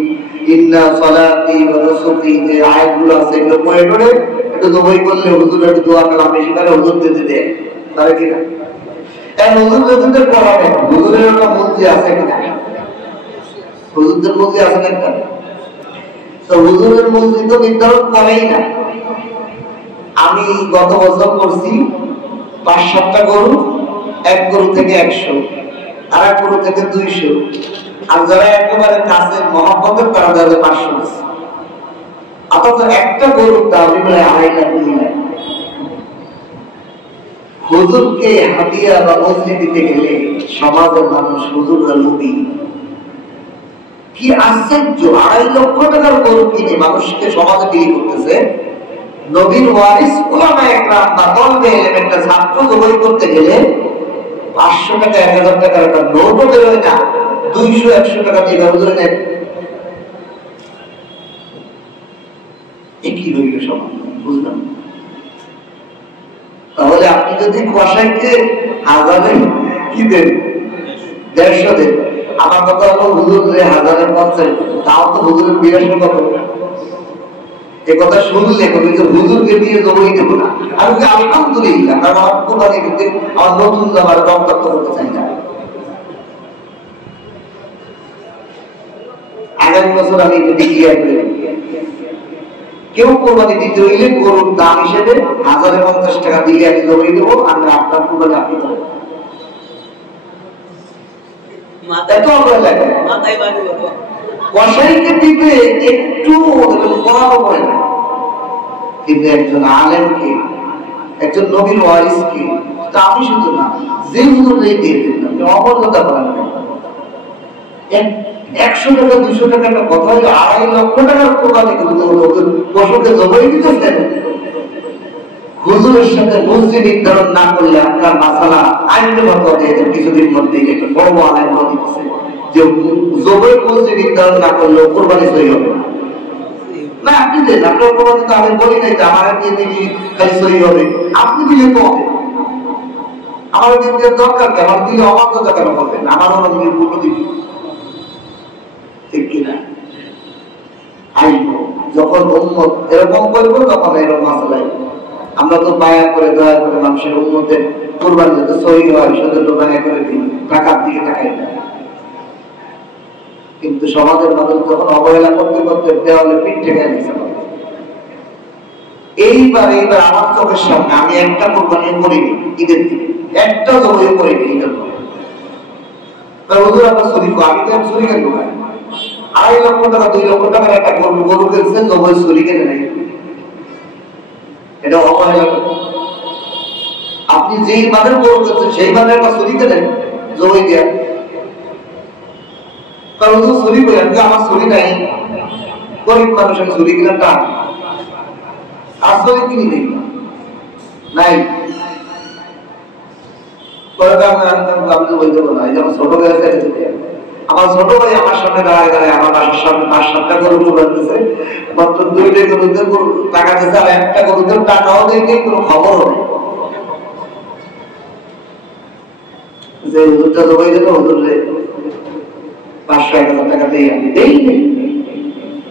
ইন্না সালাতি ওয়া নুসুকি, যে আয়াতগুলো আছে এগুলো পড়ে পড়ে একটু দোয়াই করলে হুজুর একটু দোয়া কালাম বেশি করে হুজুর দিতে দেয়, তাহলে কি না? এই হুজুর হুজুরদের পড়াবে, হুজুরের একটা মন্ত্রী আছে কিনা? হুজুরদের মন্ত্রী আছে না একটা? তো হুজুরের মন্ত্রী তো নির্ধারণ করেই না। আমি গত বছর করছি 5-7টা গরু, এক গরু থেকে 100, আর এক গরু থেকে 200, আর যারা একেবারে কাছের মহব্বতের তারা যাবে 500। অথচ একটা গরুর দাম প্রায় 2.5 লাখ 2 লাখ। হুজুরকে হাদিয়া বা মসজিদ দিতে গেলে সমাজের মানুষ হুজুররা লোভী। কি আশ্চর্য, 2.5 লক্ষ টাকার গরু কিনে মানুষকে সমাজে বিলি করতেছে। নবীর ওয়ারিস উলামায়ে কেরাম বা তলবে একটা ছাত্র জবাই করতে গেলে 500 টাকা 1000 টাকার একটা নোটও বেরোয় না, 200-100 টাকা দিয়ে হুজুরে নেন। কি হইল সমাজ? বুঝলাম। তাহলে আপনি যদি কষাইকে 1000-এ কি দেন, 150 দেন, আমার কথা হলো হুজুর 1050, তাও তো হুজুরের বিরাশন কথা। এ কথা শুনলে কবি যে হুজুরকে দিয়ে জবাই দেবো না, আমি আলহামদুলিল্লাহ, কারণ আমার কোরবানি দিতে আমার নতুন জামার রক্তাক্ত করতে চাই না। আগামী বছর আমি এটা ডিক্লিয়ার করে কেউ কোরবানি দিতে হইলে গরুর দাম হিসেবে 1050 টাকা দিয়ে আমি জবাই দেবো, আমরা আপনার কোরবানি আপনি দেবেন। কসাইকে দিতে একটু করানো পড়ে না, কিন্তু একজন আলেমকে, একজন নবীর ওয়ারিসকে, তা আমি শুধু না, যে হুজুরই দিয়ে দেন, আপনি অমর্যাদা করেন না। 100 টাকা 200 টাকা একটা কথা হলে 2.5 লক্ষ টাকার কোরবানি পশুকে জবাই দিতেছেন। হুজুরের সাথে মসজিদ নির্ধারণ না করলে আপনার মাসালা আইনগত কিছুদিন মধ্যেই একটা বড় আইন দিতেছে যে জবাই মসজিদ নির্ধারণ না করলে কোরবানি সই হবে না। না, আপনি দেন, আপনার কোরবানি তো আমি বলি নাই যে আমার দিয়ে দিলি খালি সই হবে, আপনি দিলে তো হবে। আমার দিতে দরকার কি? আমার দিলে অবাধ্যতা কেন করবেন? আমার অনেক পূর্ণ দিবি, ঠিক কিনা? আইব যখন উম্মত এরকম করবো তখন এরকম মাসালাই। আমরা তো বায়া করে দয়া করে মানুষের উম্মতের কোরবানি যাতে সহি হয় সেজন্য বায়া করে দিই, টাকার দিকে তাকাই না। কিন্তু সমাজের মানুষ যখন অবহেলা করতে করতে দেওয়ালে পিঠ ঠেকে দিচ্ছে। এইবার আমার চোখের সামনে আমি একটা কোরবানি করিনি ঈদের দিকে, একটা জবাই করিনি ঈদের পরে। হুজুর আপনার চুরি, আমি তো চুরি কেন? 2.5 লক্ষ টাকা 2 লক্ষ টাকার একটা গরু কিনছেন, জবাই চুরি কেনে নাই, এটা অবহেলা। আপনি যেই মানের গরু কিনছেন সেই মানের একটা চুরি কেনেন, জবাই দেয়া, কারণ তো ছুরি বই আমার ছুরি নাই, গরিব মানুষের ছুরি কিনা টান, আর ছুরি কিনি নেই নাই, আমার ছোট ভাই আমার সামনে দাঁড়ায় দাঁড়ায় আমার বাসার সামনে 5-7টা গরু করতেছে, মাত্র 2টা গরুতে টাকা দিচ্ছে, আর একটা গরুতে টাকাও দেয়নি, কোনো খবরও নেই যে হুজুরটা জবাই দিল, হুজুরে 500-1000 টাকা দিয়ে আমি দেই নেই।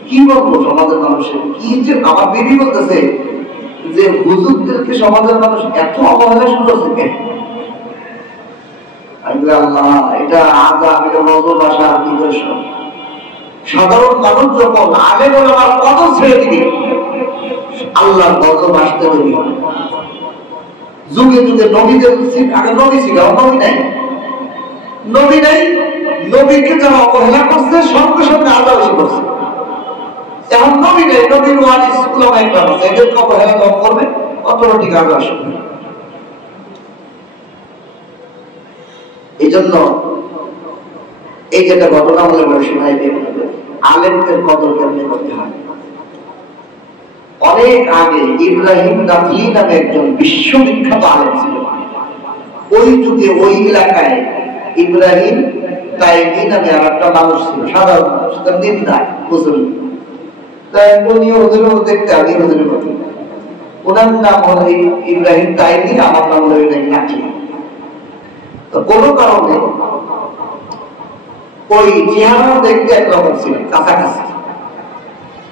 কি বলবো সমাজের মানুষের কি যে, আমার বিবি বলতেছে যে হুজুরদেরকে সমাজের মানুষ এত অবহেলা শুরু করছে কেন? এটা আযাব, এটা নজর আসার নিদর্শন। সাধারণ মানুষ যখন আগে বলে আমার কদর ছেড়ে দিবে, আল্লাহর গজব আসতে তৈরি হয়। যুগে যুগে নবীদের আগে নবী ছিল, নবী নাই, নবী নাই, নবীকে যারা অবহেলা করছে সঙ্গে সঙ্গে আযাব এসে করছে। এখন নবী নেই, নবীর ওয়ারিস উলামা ইকরাম আছে, এদেরকে অবহেলা যখন করবে অটোমেটিক আযাব আসবে। এই জন্য এই যেটা ঘটনা বলে বলে শোনাই দিয়ে আলেমদের কদর কেমনে করতে হয়। অনেক আগে ইব্রাহিম নাখলি নামে একজন বিশ্ববিখ্যাত আলেম ছিল। ওই যুগে ওই এলাকায় ইব্রাহিম তাইমি নামে আর একটা মানুষ ছিল, সাধারণ মানুষ, তার দিনদার মুসলিম। তাই উনিও হুজুরের দেখতে আমি হুজুরের কথা, ওনার নাম হলো ইব্রাহিম তাইমি, আমার নাম হলো ইব্রাহিম নাখলি। তো কোনো কারণে ওই চেহারা দেখতে একরকম ছিল, কাছাকাছি।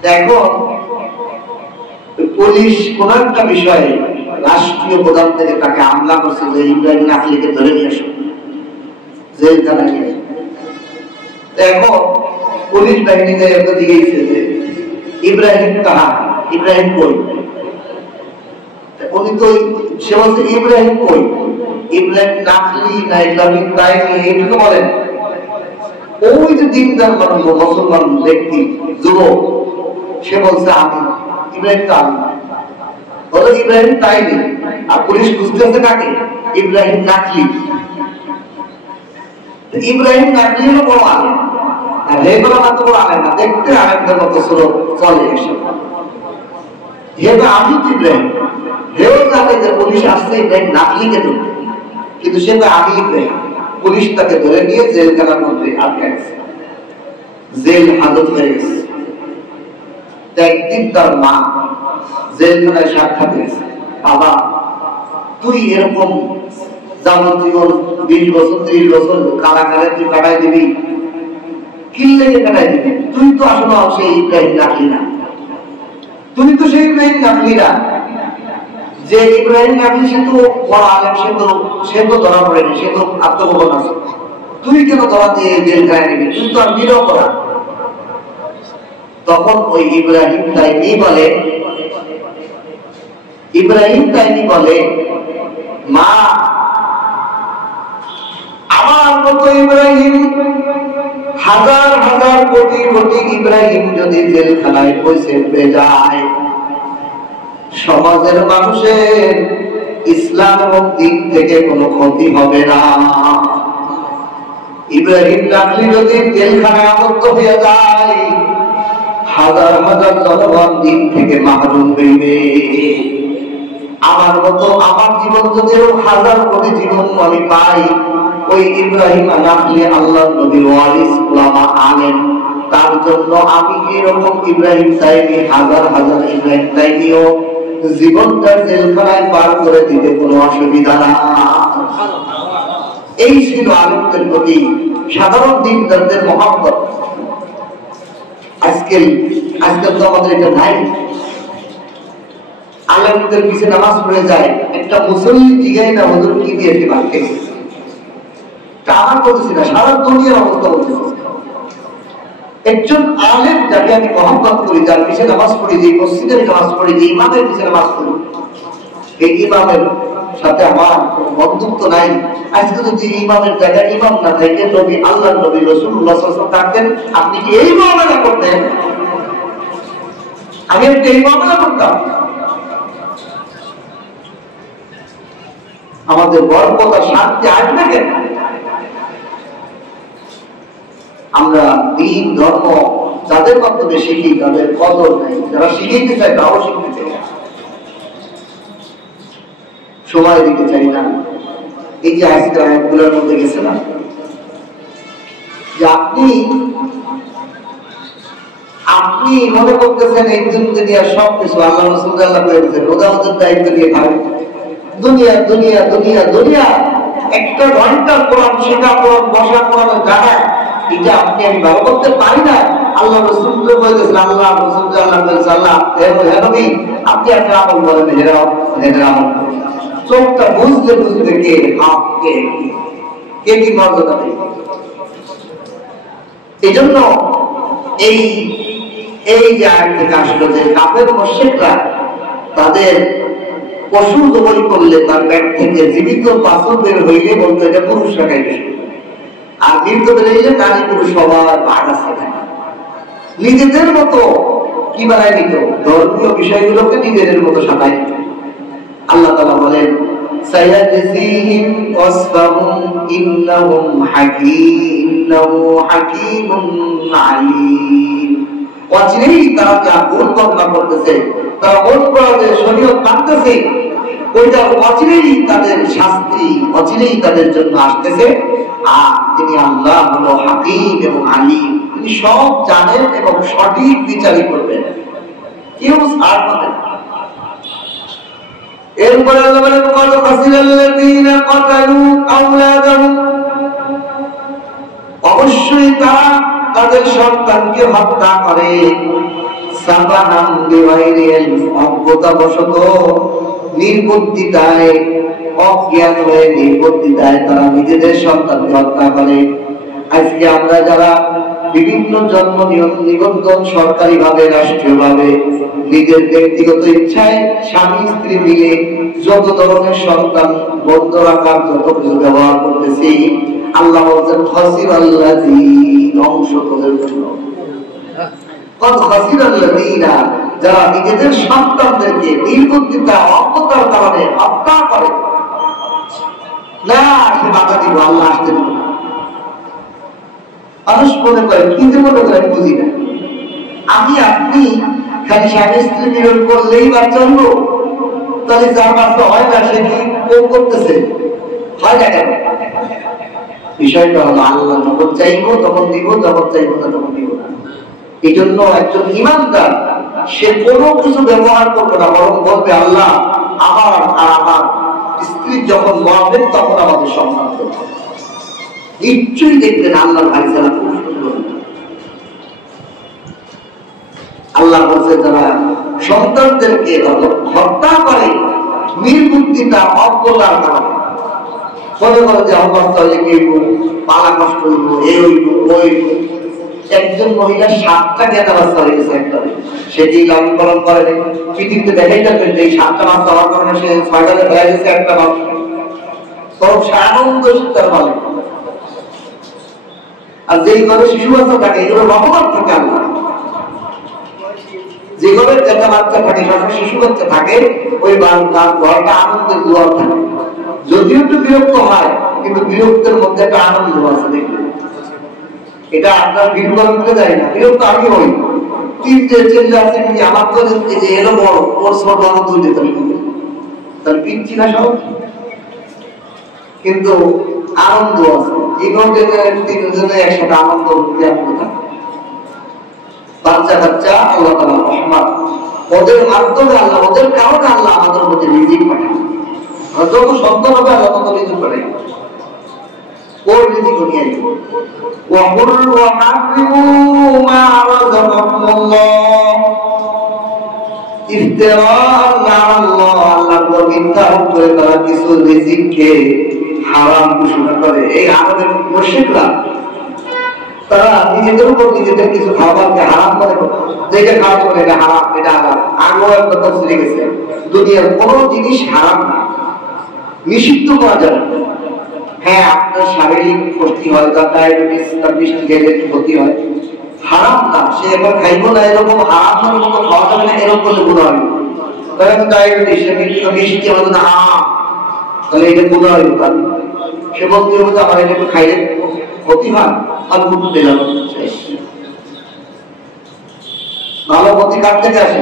দেখো পুলিশ কোন একটা বিষয়ে রাষ্ট্রীয় প্রধান থেকে তাকে হামলা করছে যে ইব্রাহিম নাখলিকে ধরে নিয়ে আসো, জেলখানায় নিয়ে আসো। দেখো পুলিশ বাহিনী একটা দিকে যে ইব্রাহিম কাহা, ইব্রাহিম কই? উনি তো সে বলছে ইব্রাহিম কই, ইব্রাহিম নাখলি না ইব্রাহিম তাইমি এইটুকু বলেন। ওই যে দিনদার মানুষ, মুসলমান ব্যক্তি, যুবক, সে বলছে আমি ইব্রাহিম তো আমি বলো ইব্রাহিম তাইমি। আর পুলিশ খুঁজতেছে কাকে? ইব্রাহিম নাখলি। ইব্রাহিম নাখলি হলো বড় আলেম, আর এগুলো মাত্র বড় আলেম না, দেখতে আলেমদের মতো চলে এসে হে তো আমি তো ইব্রাহিম, হেও জানে যে পুলিশ আসছে ইব্রাহিম নাখলিকে ধরতে, কিন্তু সে তো আমি ইব্রাহিম। পুলিশ তাকে ধরে নিয়ে জেলখানার মধ্যে আটকে গেছে, জেল হাজত হয়ে গেছে। একদিন তার মা জেলখানায় সাক্ষাৎ দিয়েছে, বাবা তুই এরকম যাবতীয় 20 বছর 30 বছর কারাগারে তুই কাটাই দিবি, কি লেগে কাটাই দিবি? তুই তো আসলে সেই ইব্রাহিম নাখলি না, তুমি তো সেই ইব্রাহিম নাখলি না। যে ইব্রাহিম নাখলি সে তো বড় আলেম, সে তো ধরা পড়েনি, সে তো আত্মগোপন আছে, তুই কেন ধরা দিয়ে জেলখানায় নিবি? তুই তো আর নিরপরাধ। তখন ওই ইব্রাহিম তাইমি বলে মা আমার মতো ইব্রাহিম হাজার হাজার কোটি কোটি ইব্রাহিম যদি জেলখানায় পৌঁছে যায়, সমাজের মানুষের ইসলাম এবং দিন থেকে কোনো ক্ষতি হবে না। ইব্রাহিম নাখলি যদি জেলখানায় আবদ্ধ হয়ে যায়, হাজার হাজার জনগণ দিন থেকে মাহরুম হইবে। আমার মতো আমার জীবন যদি হাজার কোটি জীবন আমি পাই, ওই ইব্রাহিম নাখলি আল্লাহর নবীর ওয়ারিস উলামা আলেম, তার জন্য আমি এরকম ইব্রাহিম তাইমি হাজার হাজার ইব্রাহিম তাইমিও জীবনটা জেলখানায় পার করে দিতে কোনো অসুবিধা না। এই ছিল আলেমদের প্রতি সাধারণ দিনদারদের মহব্বত। আজকাল তো আমাদের এটা নাই। আলেমদের পিছনে নামাজ পড়ে যায়, একটা মুসল্লি জিগাই না হুজুর কি দিয়েছে বাড়তে, আমার বলতেছি না, সারা দুনিয়ার অবস্থা বলতেছি। একজন আলেম যাকে আমি মহব্বত করি, যার পিছনে নামাজ পড়ি, যে মসজিদে নামাজ পড়ি, যে ইমামের পিছনে নামাজ পড়ি, এই ইমামের সাথে আমার বন্ধুত্ব নাই। আজকে যদি ইমামের জায়গায় ইমাম না থাকে, নবী আল্লাহ নবী রাসূলুল্লাহ সাল্লাল্লাহু আলাইহি ওয়াসাল্লাম থাকতেন, আপনি কি এই মামলা করতেন? আমি একটা এই মামলা করতাম। আমাদের বরকত আর শান্তি আসবে কেন? আমরা দিন ধর্ম যাদের মাধ্যমে শিখি তাদের কদর নেই, যারা শিখাইতে চাই তাও শিখতে চাই না, সময় দিতে চাই না। এই যে আজকে আয়াতগুলোর মধ্যে গেছে না যে আপনি মনে করতেছেন এই দুনিয়া সব কিছু আল্লাহ রাসূল আল্লাহ বলেছেন রোজা আমাদের দায়িত্ব নিয়ে খাবেন, দুনিয়া দুনিয়া দুনিয়া দুনিয়া, একটা ঘন্টা কোরআন শেখা, কোরআন বসা, কোরআন জানা, এটা আপনি আমি ভালো করতে পারি না। আল্লাহ রাসূল বলেছেন, আল্লাহ রাসূল আল্লাহ বলেছেন, আল্লাহ হে নবী আপনি একটা আমল বলেন, হেরা আমল চোখটা বুঝলে কে হাত কে কি মর্যাদা দেয়। এই জন্য এই যে আয়াত থেকে আসলো যে কাফের মুশরিকরা তাদের পশু জবাই করলে তার পেট থেকে জীবিত বাছুর বের হইলে বলতো এটা পুরুষরা খাইবে, আর মৃত বেরোইলে নারী পুরুষ সবার ভাগ আছে। নিজেদের মতো কি বানায় নিত, ধর্মীয় বিষয়গুলোকে নিজেদের মতো সাজাই নিত। আল্লাহ তাআলা বলেন সায়াজজিহিম ওয়াসফাহুম ইন্নাহুম হাকীমুন আলীম। অচিরেই তারা যা ভুল কর্ম করতেছে, তারা অপরাধের শরীয়ত মানতেছে, ওইটা অচিরেই তাদের শাস্তি অচিরেই তাদের জন্য আসতেছে। আর তিনি আল্লাহ হলো হাকীম এবং আলীম, তিনি সব জানেন এবং সঠিক বিচারই করবেন, কেউ ছাড় পাবে না। এরপরে আল্লাহ বলেন কদ খাসিরাল্লাযীনা কাতালু আওলাদাহুম, অবশ্যই তারা তাদের সন্তানকে হত্যা করে, সাবাহাম বিগাইরি ইলম, অজ্ঞতাবশত, নির্বুদ্ধিতায়, অজ্ঞান হয়ে নির্বুদ্ধিতায় তারা নিজেদের সন্তানকে হত্যা করে। আজকে আমরা যারা বিভিন্ন জন্ম নিবন্ধন সরকারি ভাবে রাষ্ট্রীয় ভাবে নিজের ব্যক্তিগত ইচ্ছায় স্বামী স্ত্রী মিলে যত ধরনের সন্তান বন্ধ রাখার যত কিছু ব্যবহার করতেছি, আল্লাহ বলছেন খাসিরাল্লাযী, ধ্বংস তোদের জন্য। কদ খাসিরাল্লাযীনা, যারা নিজেদের সন্তানদেরকে নির্বুদ্ধিতা অজ্ঞতার কারণে হত্যা করে। না সে বাধা দিব, আল্লাহ আসতে দেব না। মানুষ মনে করে কি যে মনে করে বুঝি না, আমি আপনি খালি স্বামী স্ত্রী মিলন করলেই বাচ্চা হলো, তাহলে যার বাচ্চা হয় না সে কি করতেছে, হয় না কেন? বিষয়টা হলো আল্লাহ যখন চাইবো তখন দিব, যখন চাইবো না তখন দিব না। এই জন্য একজন ইমানদার সে কোনো কিছু ব্যবহার করবে না, বরং বলবে আল্লাহ আমার আর আমার স্ত্রী যখন মরবেন তখন আমাদের সন্তান করবে। নিশ্চয়ই দেখবেন আল্লাহর ভাইজারা খুব সুন্দর। আল্লাহ বলছে যারা সন্তানদেরকে হত্যা করে নির্বুদ্ধিতা অজ্ঞতার কারণে, মনে করে যে অবস্থা হলে কি পালা কষ্ট হইব, এই হইব ওই। একজন মহিলা 7টা গেঁদা বাচ্চা হয়ে গেছে একটা, সেটি লালন পালন করে পৃথিবীতে দেখাই যাবেন যে এই 7টা বাচ্চা হওয়ার কারণে সে 6টাতে ফেলা গেছে একটা বাচ্চা, তখন সে আনন্দ তার বলে। আর যেই ঘরে শিশু বাচ্চা থাকে এগুলো রহমত থাকে আল্লাহ, যে ঘরে একটা বাচ্চা থাকে শিশু বাচ্চা থাকে ওই ঘরটা আনন্দের দুয়ার থাকে। যদিও একটু বিরক্ত হয় কিন্তু বিরক্তের মধ্যে একটা আনন্দ আছে, দেখবেন এটা আপনার বিরক্ত করে দেয় না। বিরক্ত আমি হই তিনটে চিল্লা চিল্লি, আমার তো যে এলো বড় ওর ছোট আমার দুই তার পিচ্ছি না সব, কিন্তু আনন্দ আছে। তিনজনে একসাথে আনন্দ বাচ্চা কাচ্চা আল্লাহ তাআলা রহমত, ওদের মাধ্যমে আল্লাহ, ওদের কারণে আল্লাহ আমাদের মধ্যে রিজিক পাঠায়। যত সন্তান হবে আল্লাহ তত রিজিক পাঠায়, ওর রিজিক নিয়ে আসবে। ওয়াকুল ওয়াহারিমু মা রাযাকাকুমুল্লাহ ইফতিরাআন আলাল্লাহ, আল্লাহর উপর মিথ্যা আরোপ করে তারা কিছু রিজিককে হারাম ঘোষণা করে। এই আমাদের মুশরিকরা তারা নিজেদের উপর নিজেদের কিছু খাবারকে হারাম করে, যেটা খাওয়া করে এটা হারাম, এটা হারাম। আগেও একটা তফসিলে গেছে, দুনিয়ার কোনো জিনিস হারাম না, নিষিদ্ধ করা যাবে না। হ্যাঁ আপনার শারীরিক ক্ষতি হয়, তার ডায়াবেটিস, তার মিষ্টি খেলে ক্ষতি হয়, হারাম না। সে এবার খাইবো না এরকম হারাম মতো খাওয়া যাবে না এরকম করলে গুনাহ হবে। তাহলে ডায়াবেটিস মিষ্টি আমাদের হারাম, তাহলে এটা গুনাহ হবে। সে বলতে হবে আমার এটা একটু খাইলে ক্ষতি হয়, আর দুটো দিলাম। ভালো ক্ষতি কার থেকে আসে?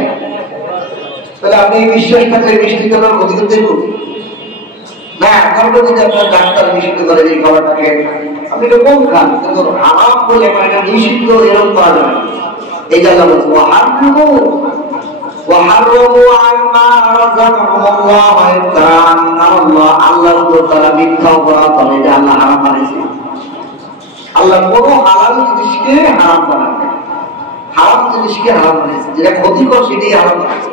তাহলে আপনি এই বিশ্বাস থাকলে মিষ্টি খাবার ক্ষতি করতে না, এখন যদি আপনার ডাক্তার নিষিদ্ধ করে এই খাবারটা খেয়ে আপনি এটা কম খান, কিন্তু হারাম বলে এটা নিষিদ্ধ এরকম করা যায়। এই জায়গা বলছে আল্লাহর উপর তারা মিথ্যা অপরাধ করে, যে আল্লাহ হারাম বানিয়েছে। আল্লাহ কোন হালাল জিনিসকে হারাম বানায়, হারাম জিনিসকে হারাম বানিয়েছে, যেটা ক্ষতিকর সেটাই হারাম বানিয়েছে।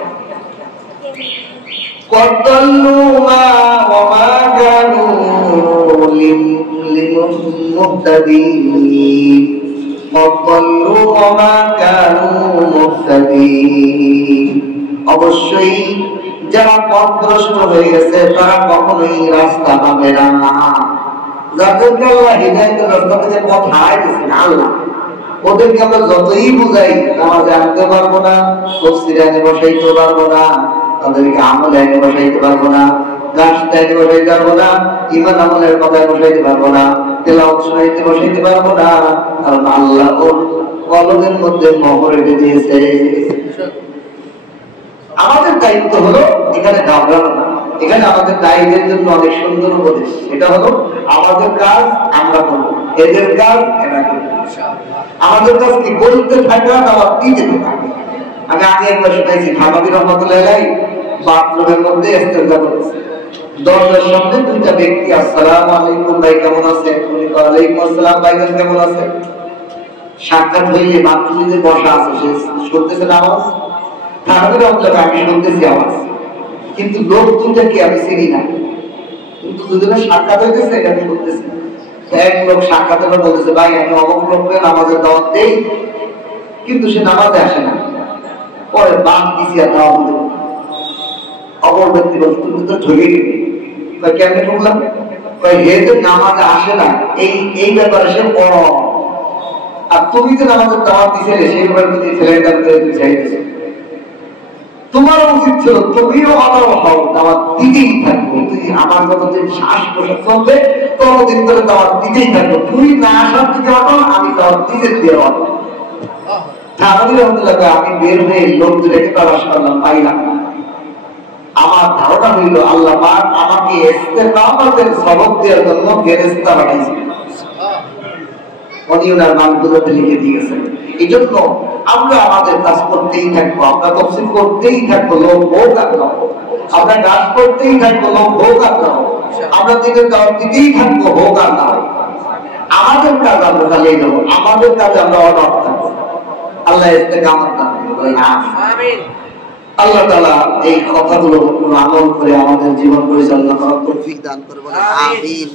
অবশ্যই যারা পথভ্রষ্ট হয়ে গেছে তারা কখনোই রাস্তা পাবে না। যাদেরকে আল্লাহ হিদায়াতের রাস্তা থেকে পথ হারাই দিয়েছেন আল্লাহ, ওদেরকে আমরা যতই বুঝাই নামাজে আনতে পারবো না, তফসিরে আনে বসাইতে পারবো না, তাদেরকে আমলে আনে বসাইতে পারবো না, গাছতে আনে বসাইতে পারবো না, ইমান আমলের কথায় বসাইতে পারবো না, তেলাওয়াত শোনাইতে বসাইতে পারবো না, কারণ আল্লাহ ওর কলমের মধ্যে মোহর রেখে দিয়েছে। আমাদের দায়িত্ব হলো এখানে ঘাবড়ানো না। এখানে আমাদের দায়িত্বের জন্য অনেক সুন্দর উপদেশ, এটা হলো আমাদের কাজ আমরা করবো, এদের কাজ এরা করবো। আমাদের কাজ কি বলতে থাকা, দাওয়াত দিতে থাকা। আমি আগে একবার শুনেছি হামাদি রহমতুল্লাহ বাথরুমের মধ্যে ইস্তেজা করেছে, দরজার সামনে দুইটা ব্যক্তি আসসালামু আলাইকুম ভাই কেমন আছেন, উনি ওয়ালাইকুম আসসালাম ভাই কেমন আছেন। সাক্ষাৎ হইলে বাথরুমে বসা আছে, সে শুনতেছে নামাজ, হামাদি রহমতুল্লাহ আমি শুনতেছি আওয়াজ, কিন্তু লোক দুইটাকে আমি চিনি না, কিন্তু দুজনের সাক্ষাৎ হইতেছে এটা আমি শুনতেছি। এক লোক সাক্ষাৎ হলে বলতেছে ভাই আমি অমুক লোককে নামাজের দাওয়াত দেই, কিন্তু সে নামাজে আসে না, পরে বাদ দিছি আর দাওয়াত দেব। অপর ব্যক্তি বলছে তুমি তো ঠকে গেলি, কেমনে ঠকলাম? হে যে নামাজে আসে না এই ব্যাপারে সে বড়, আর তুমি যে নামাজের দাওয়াত দিছিলে সেই ব্যাপারে তুমি ছেলেটার চাইতেছো। তোমার উচিত ছিল তুমিও আমার হও, দাওয়াত দিতেই থাকবো। তুই আমার যতদিন শ্বাস প্রশ্বাস চলবে ততদিন ধরে দাওয়াত দিতেই থাকবো, তুই না আসার দিকে হতো আমি দাওয়াত দিতে দিয়ে হতো। আমি বের হয়ে লোক দুটাকে তালাশ করলাম, পাইলাম না। আমার ধারণা হইল আল্লাহ পাক আমাকে ইস্তেকামতের সবক দেওয়ার জন্য ফেরেশতা পাঠাইছেন, উনি ওনার নামগুলোতে লিখে দিয়েছেন। এই জন্য আমরা আমাদের কাজ করতেই থাকবো, আমরা তফসিল করতেই থাকবো, লোক হোক আর না হোক, আমরা কাজ করতেই থাকবো, লোক হোক আর না হোক, আমরা দিনের দাওয়াত দিতেই থাকবো, হোক আর না হোক। আমাদের কাজ আমরা চালিয়ে যাবো, আমাদের কাজে আমরা অনড় থাকবো। আল্লাহ ইস্তেকামত দান করুন, আমিন। আল্লাহ তাআলা এই কথাগুলো আমল করে আমাদের জীবন পরিচালনা করার তৌফিক দান করুন, আমিন।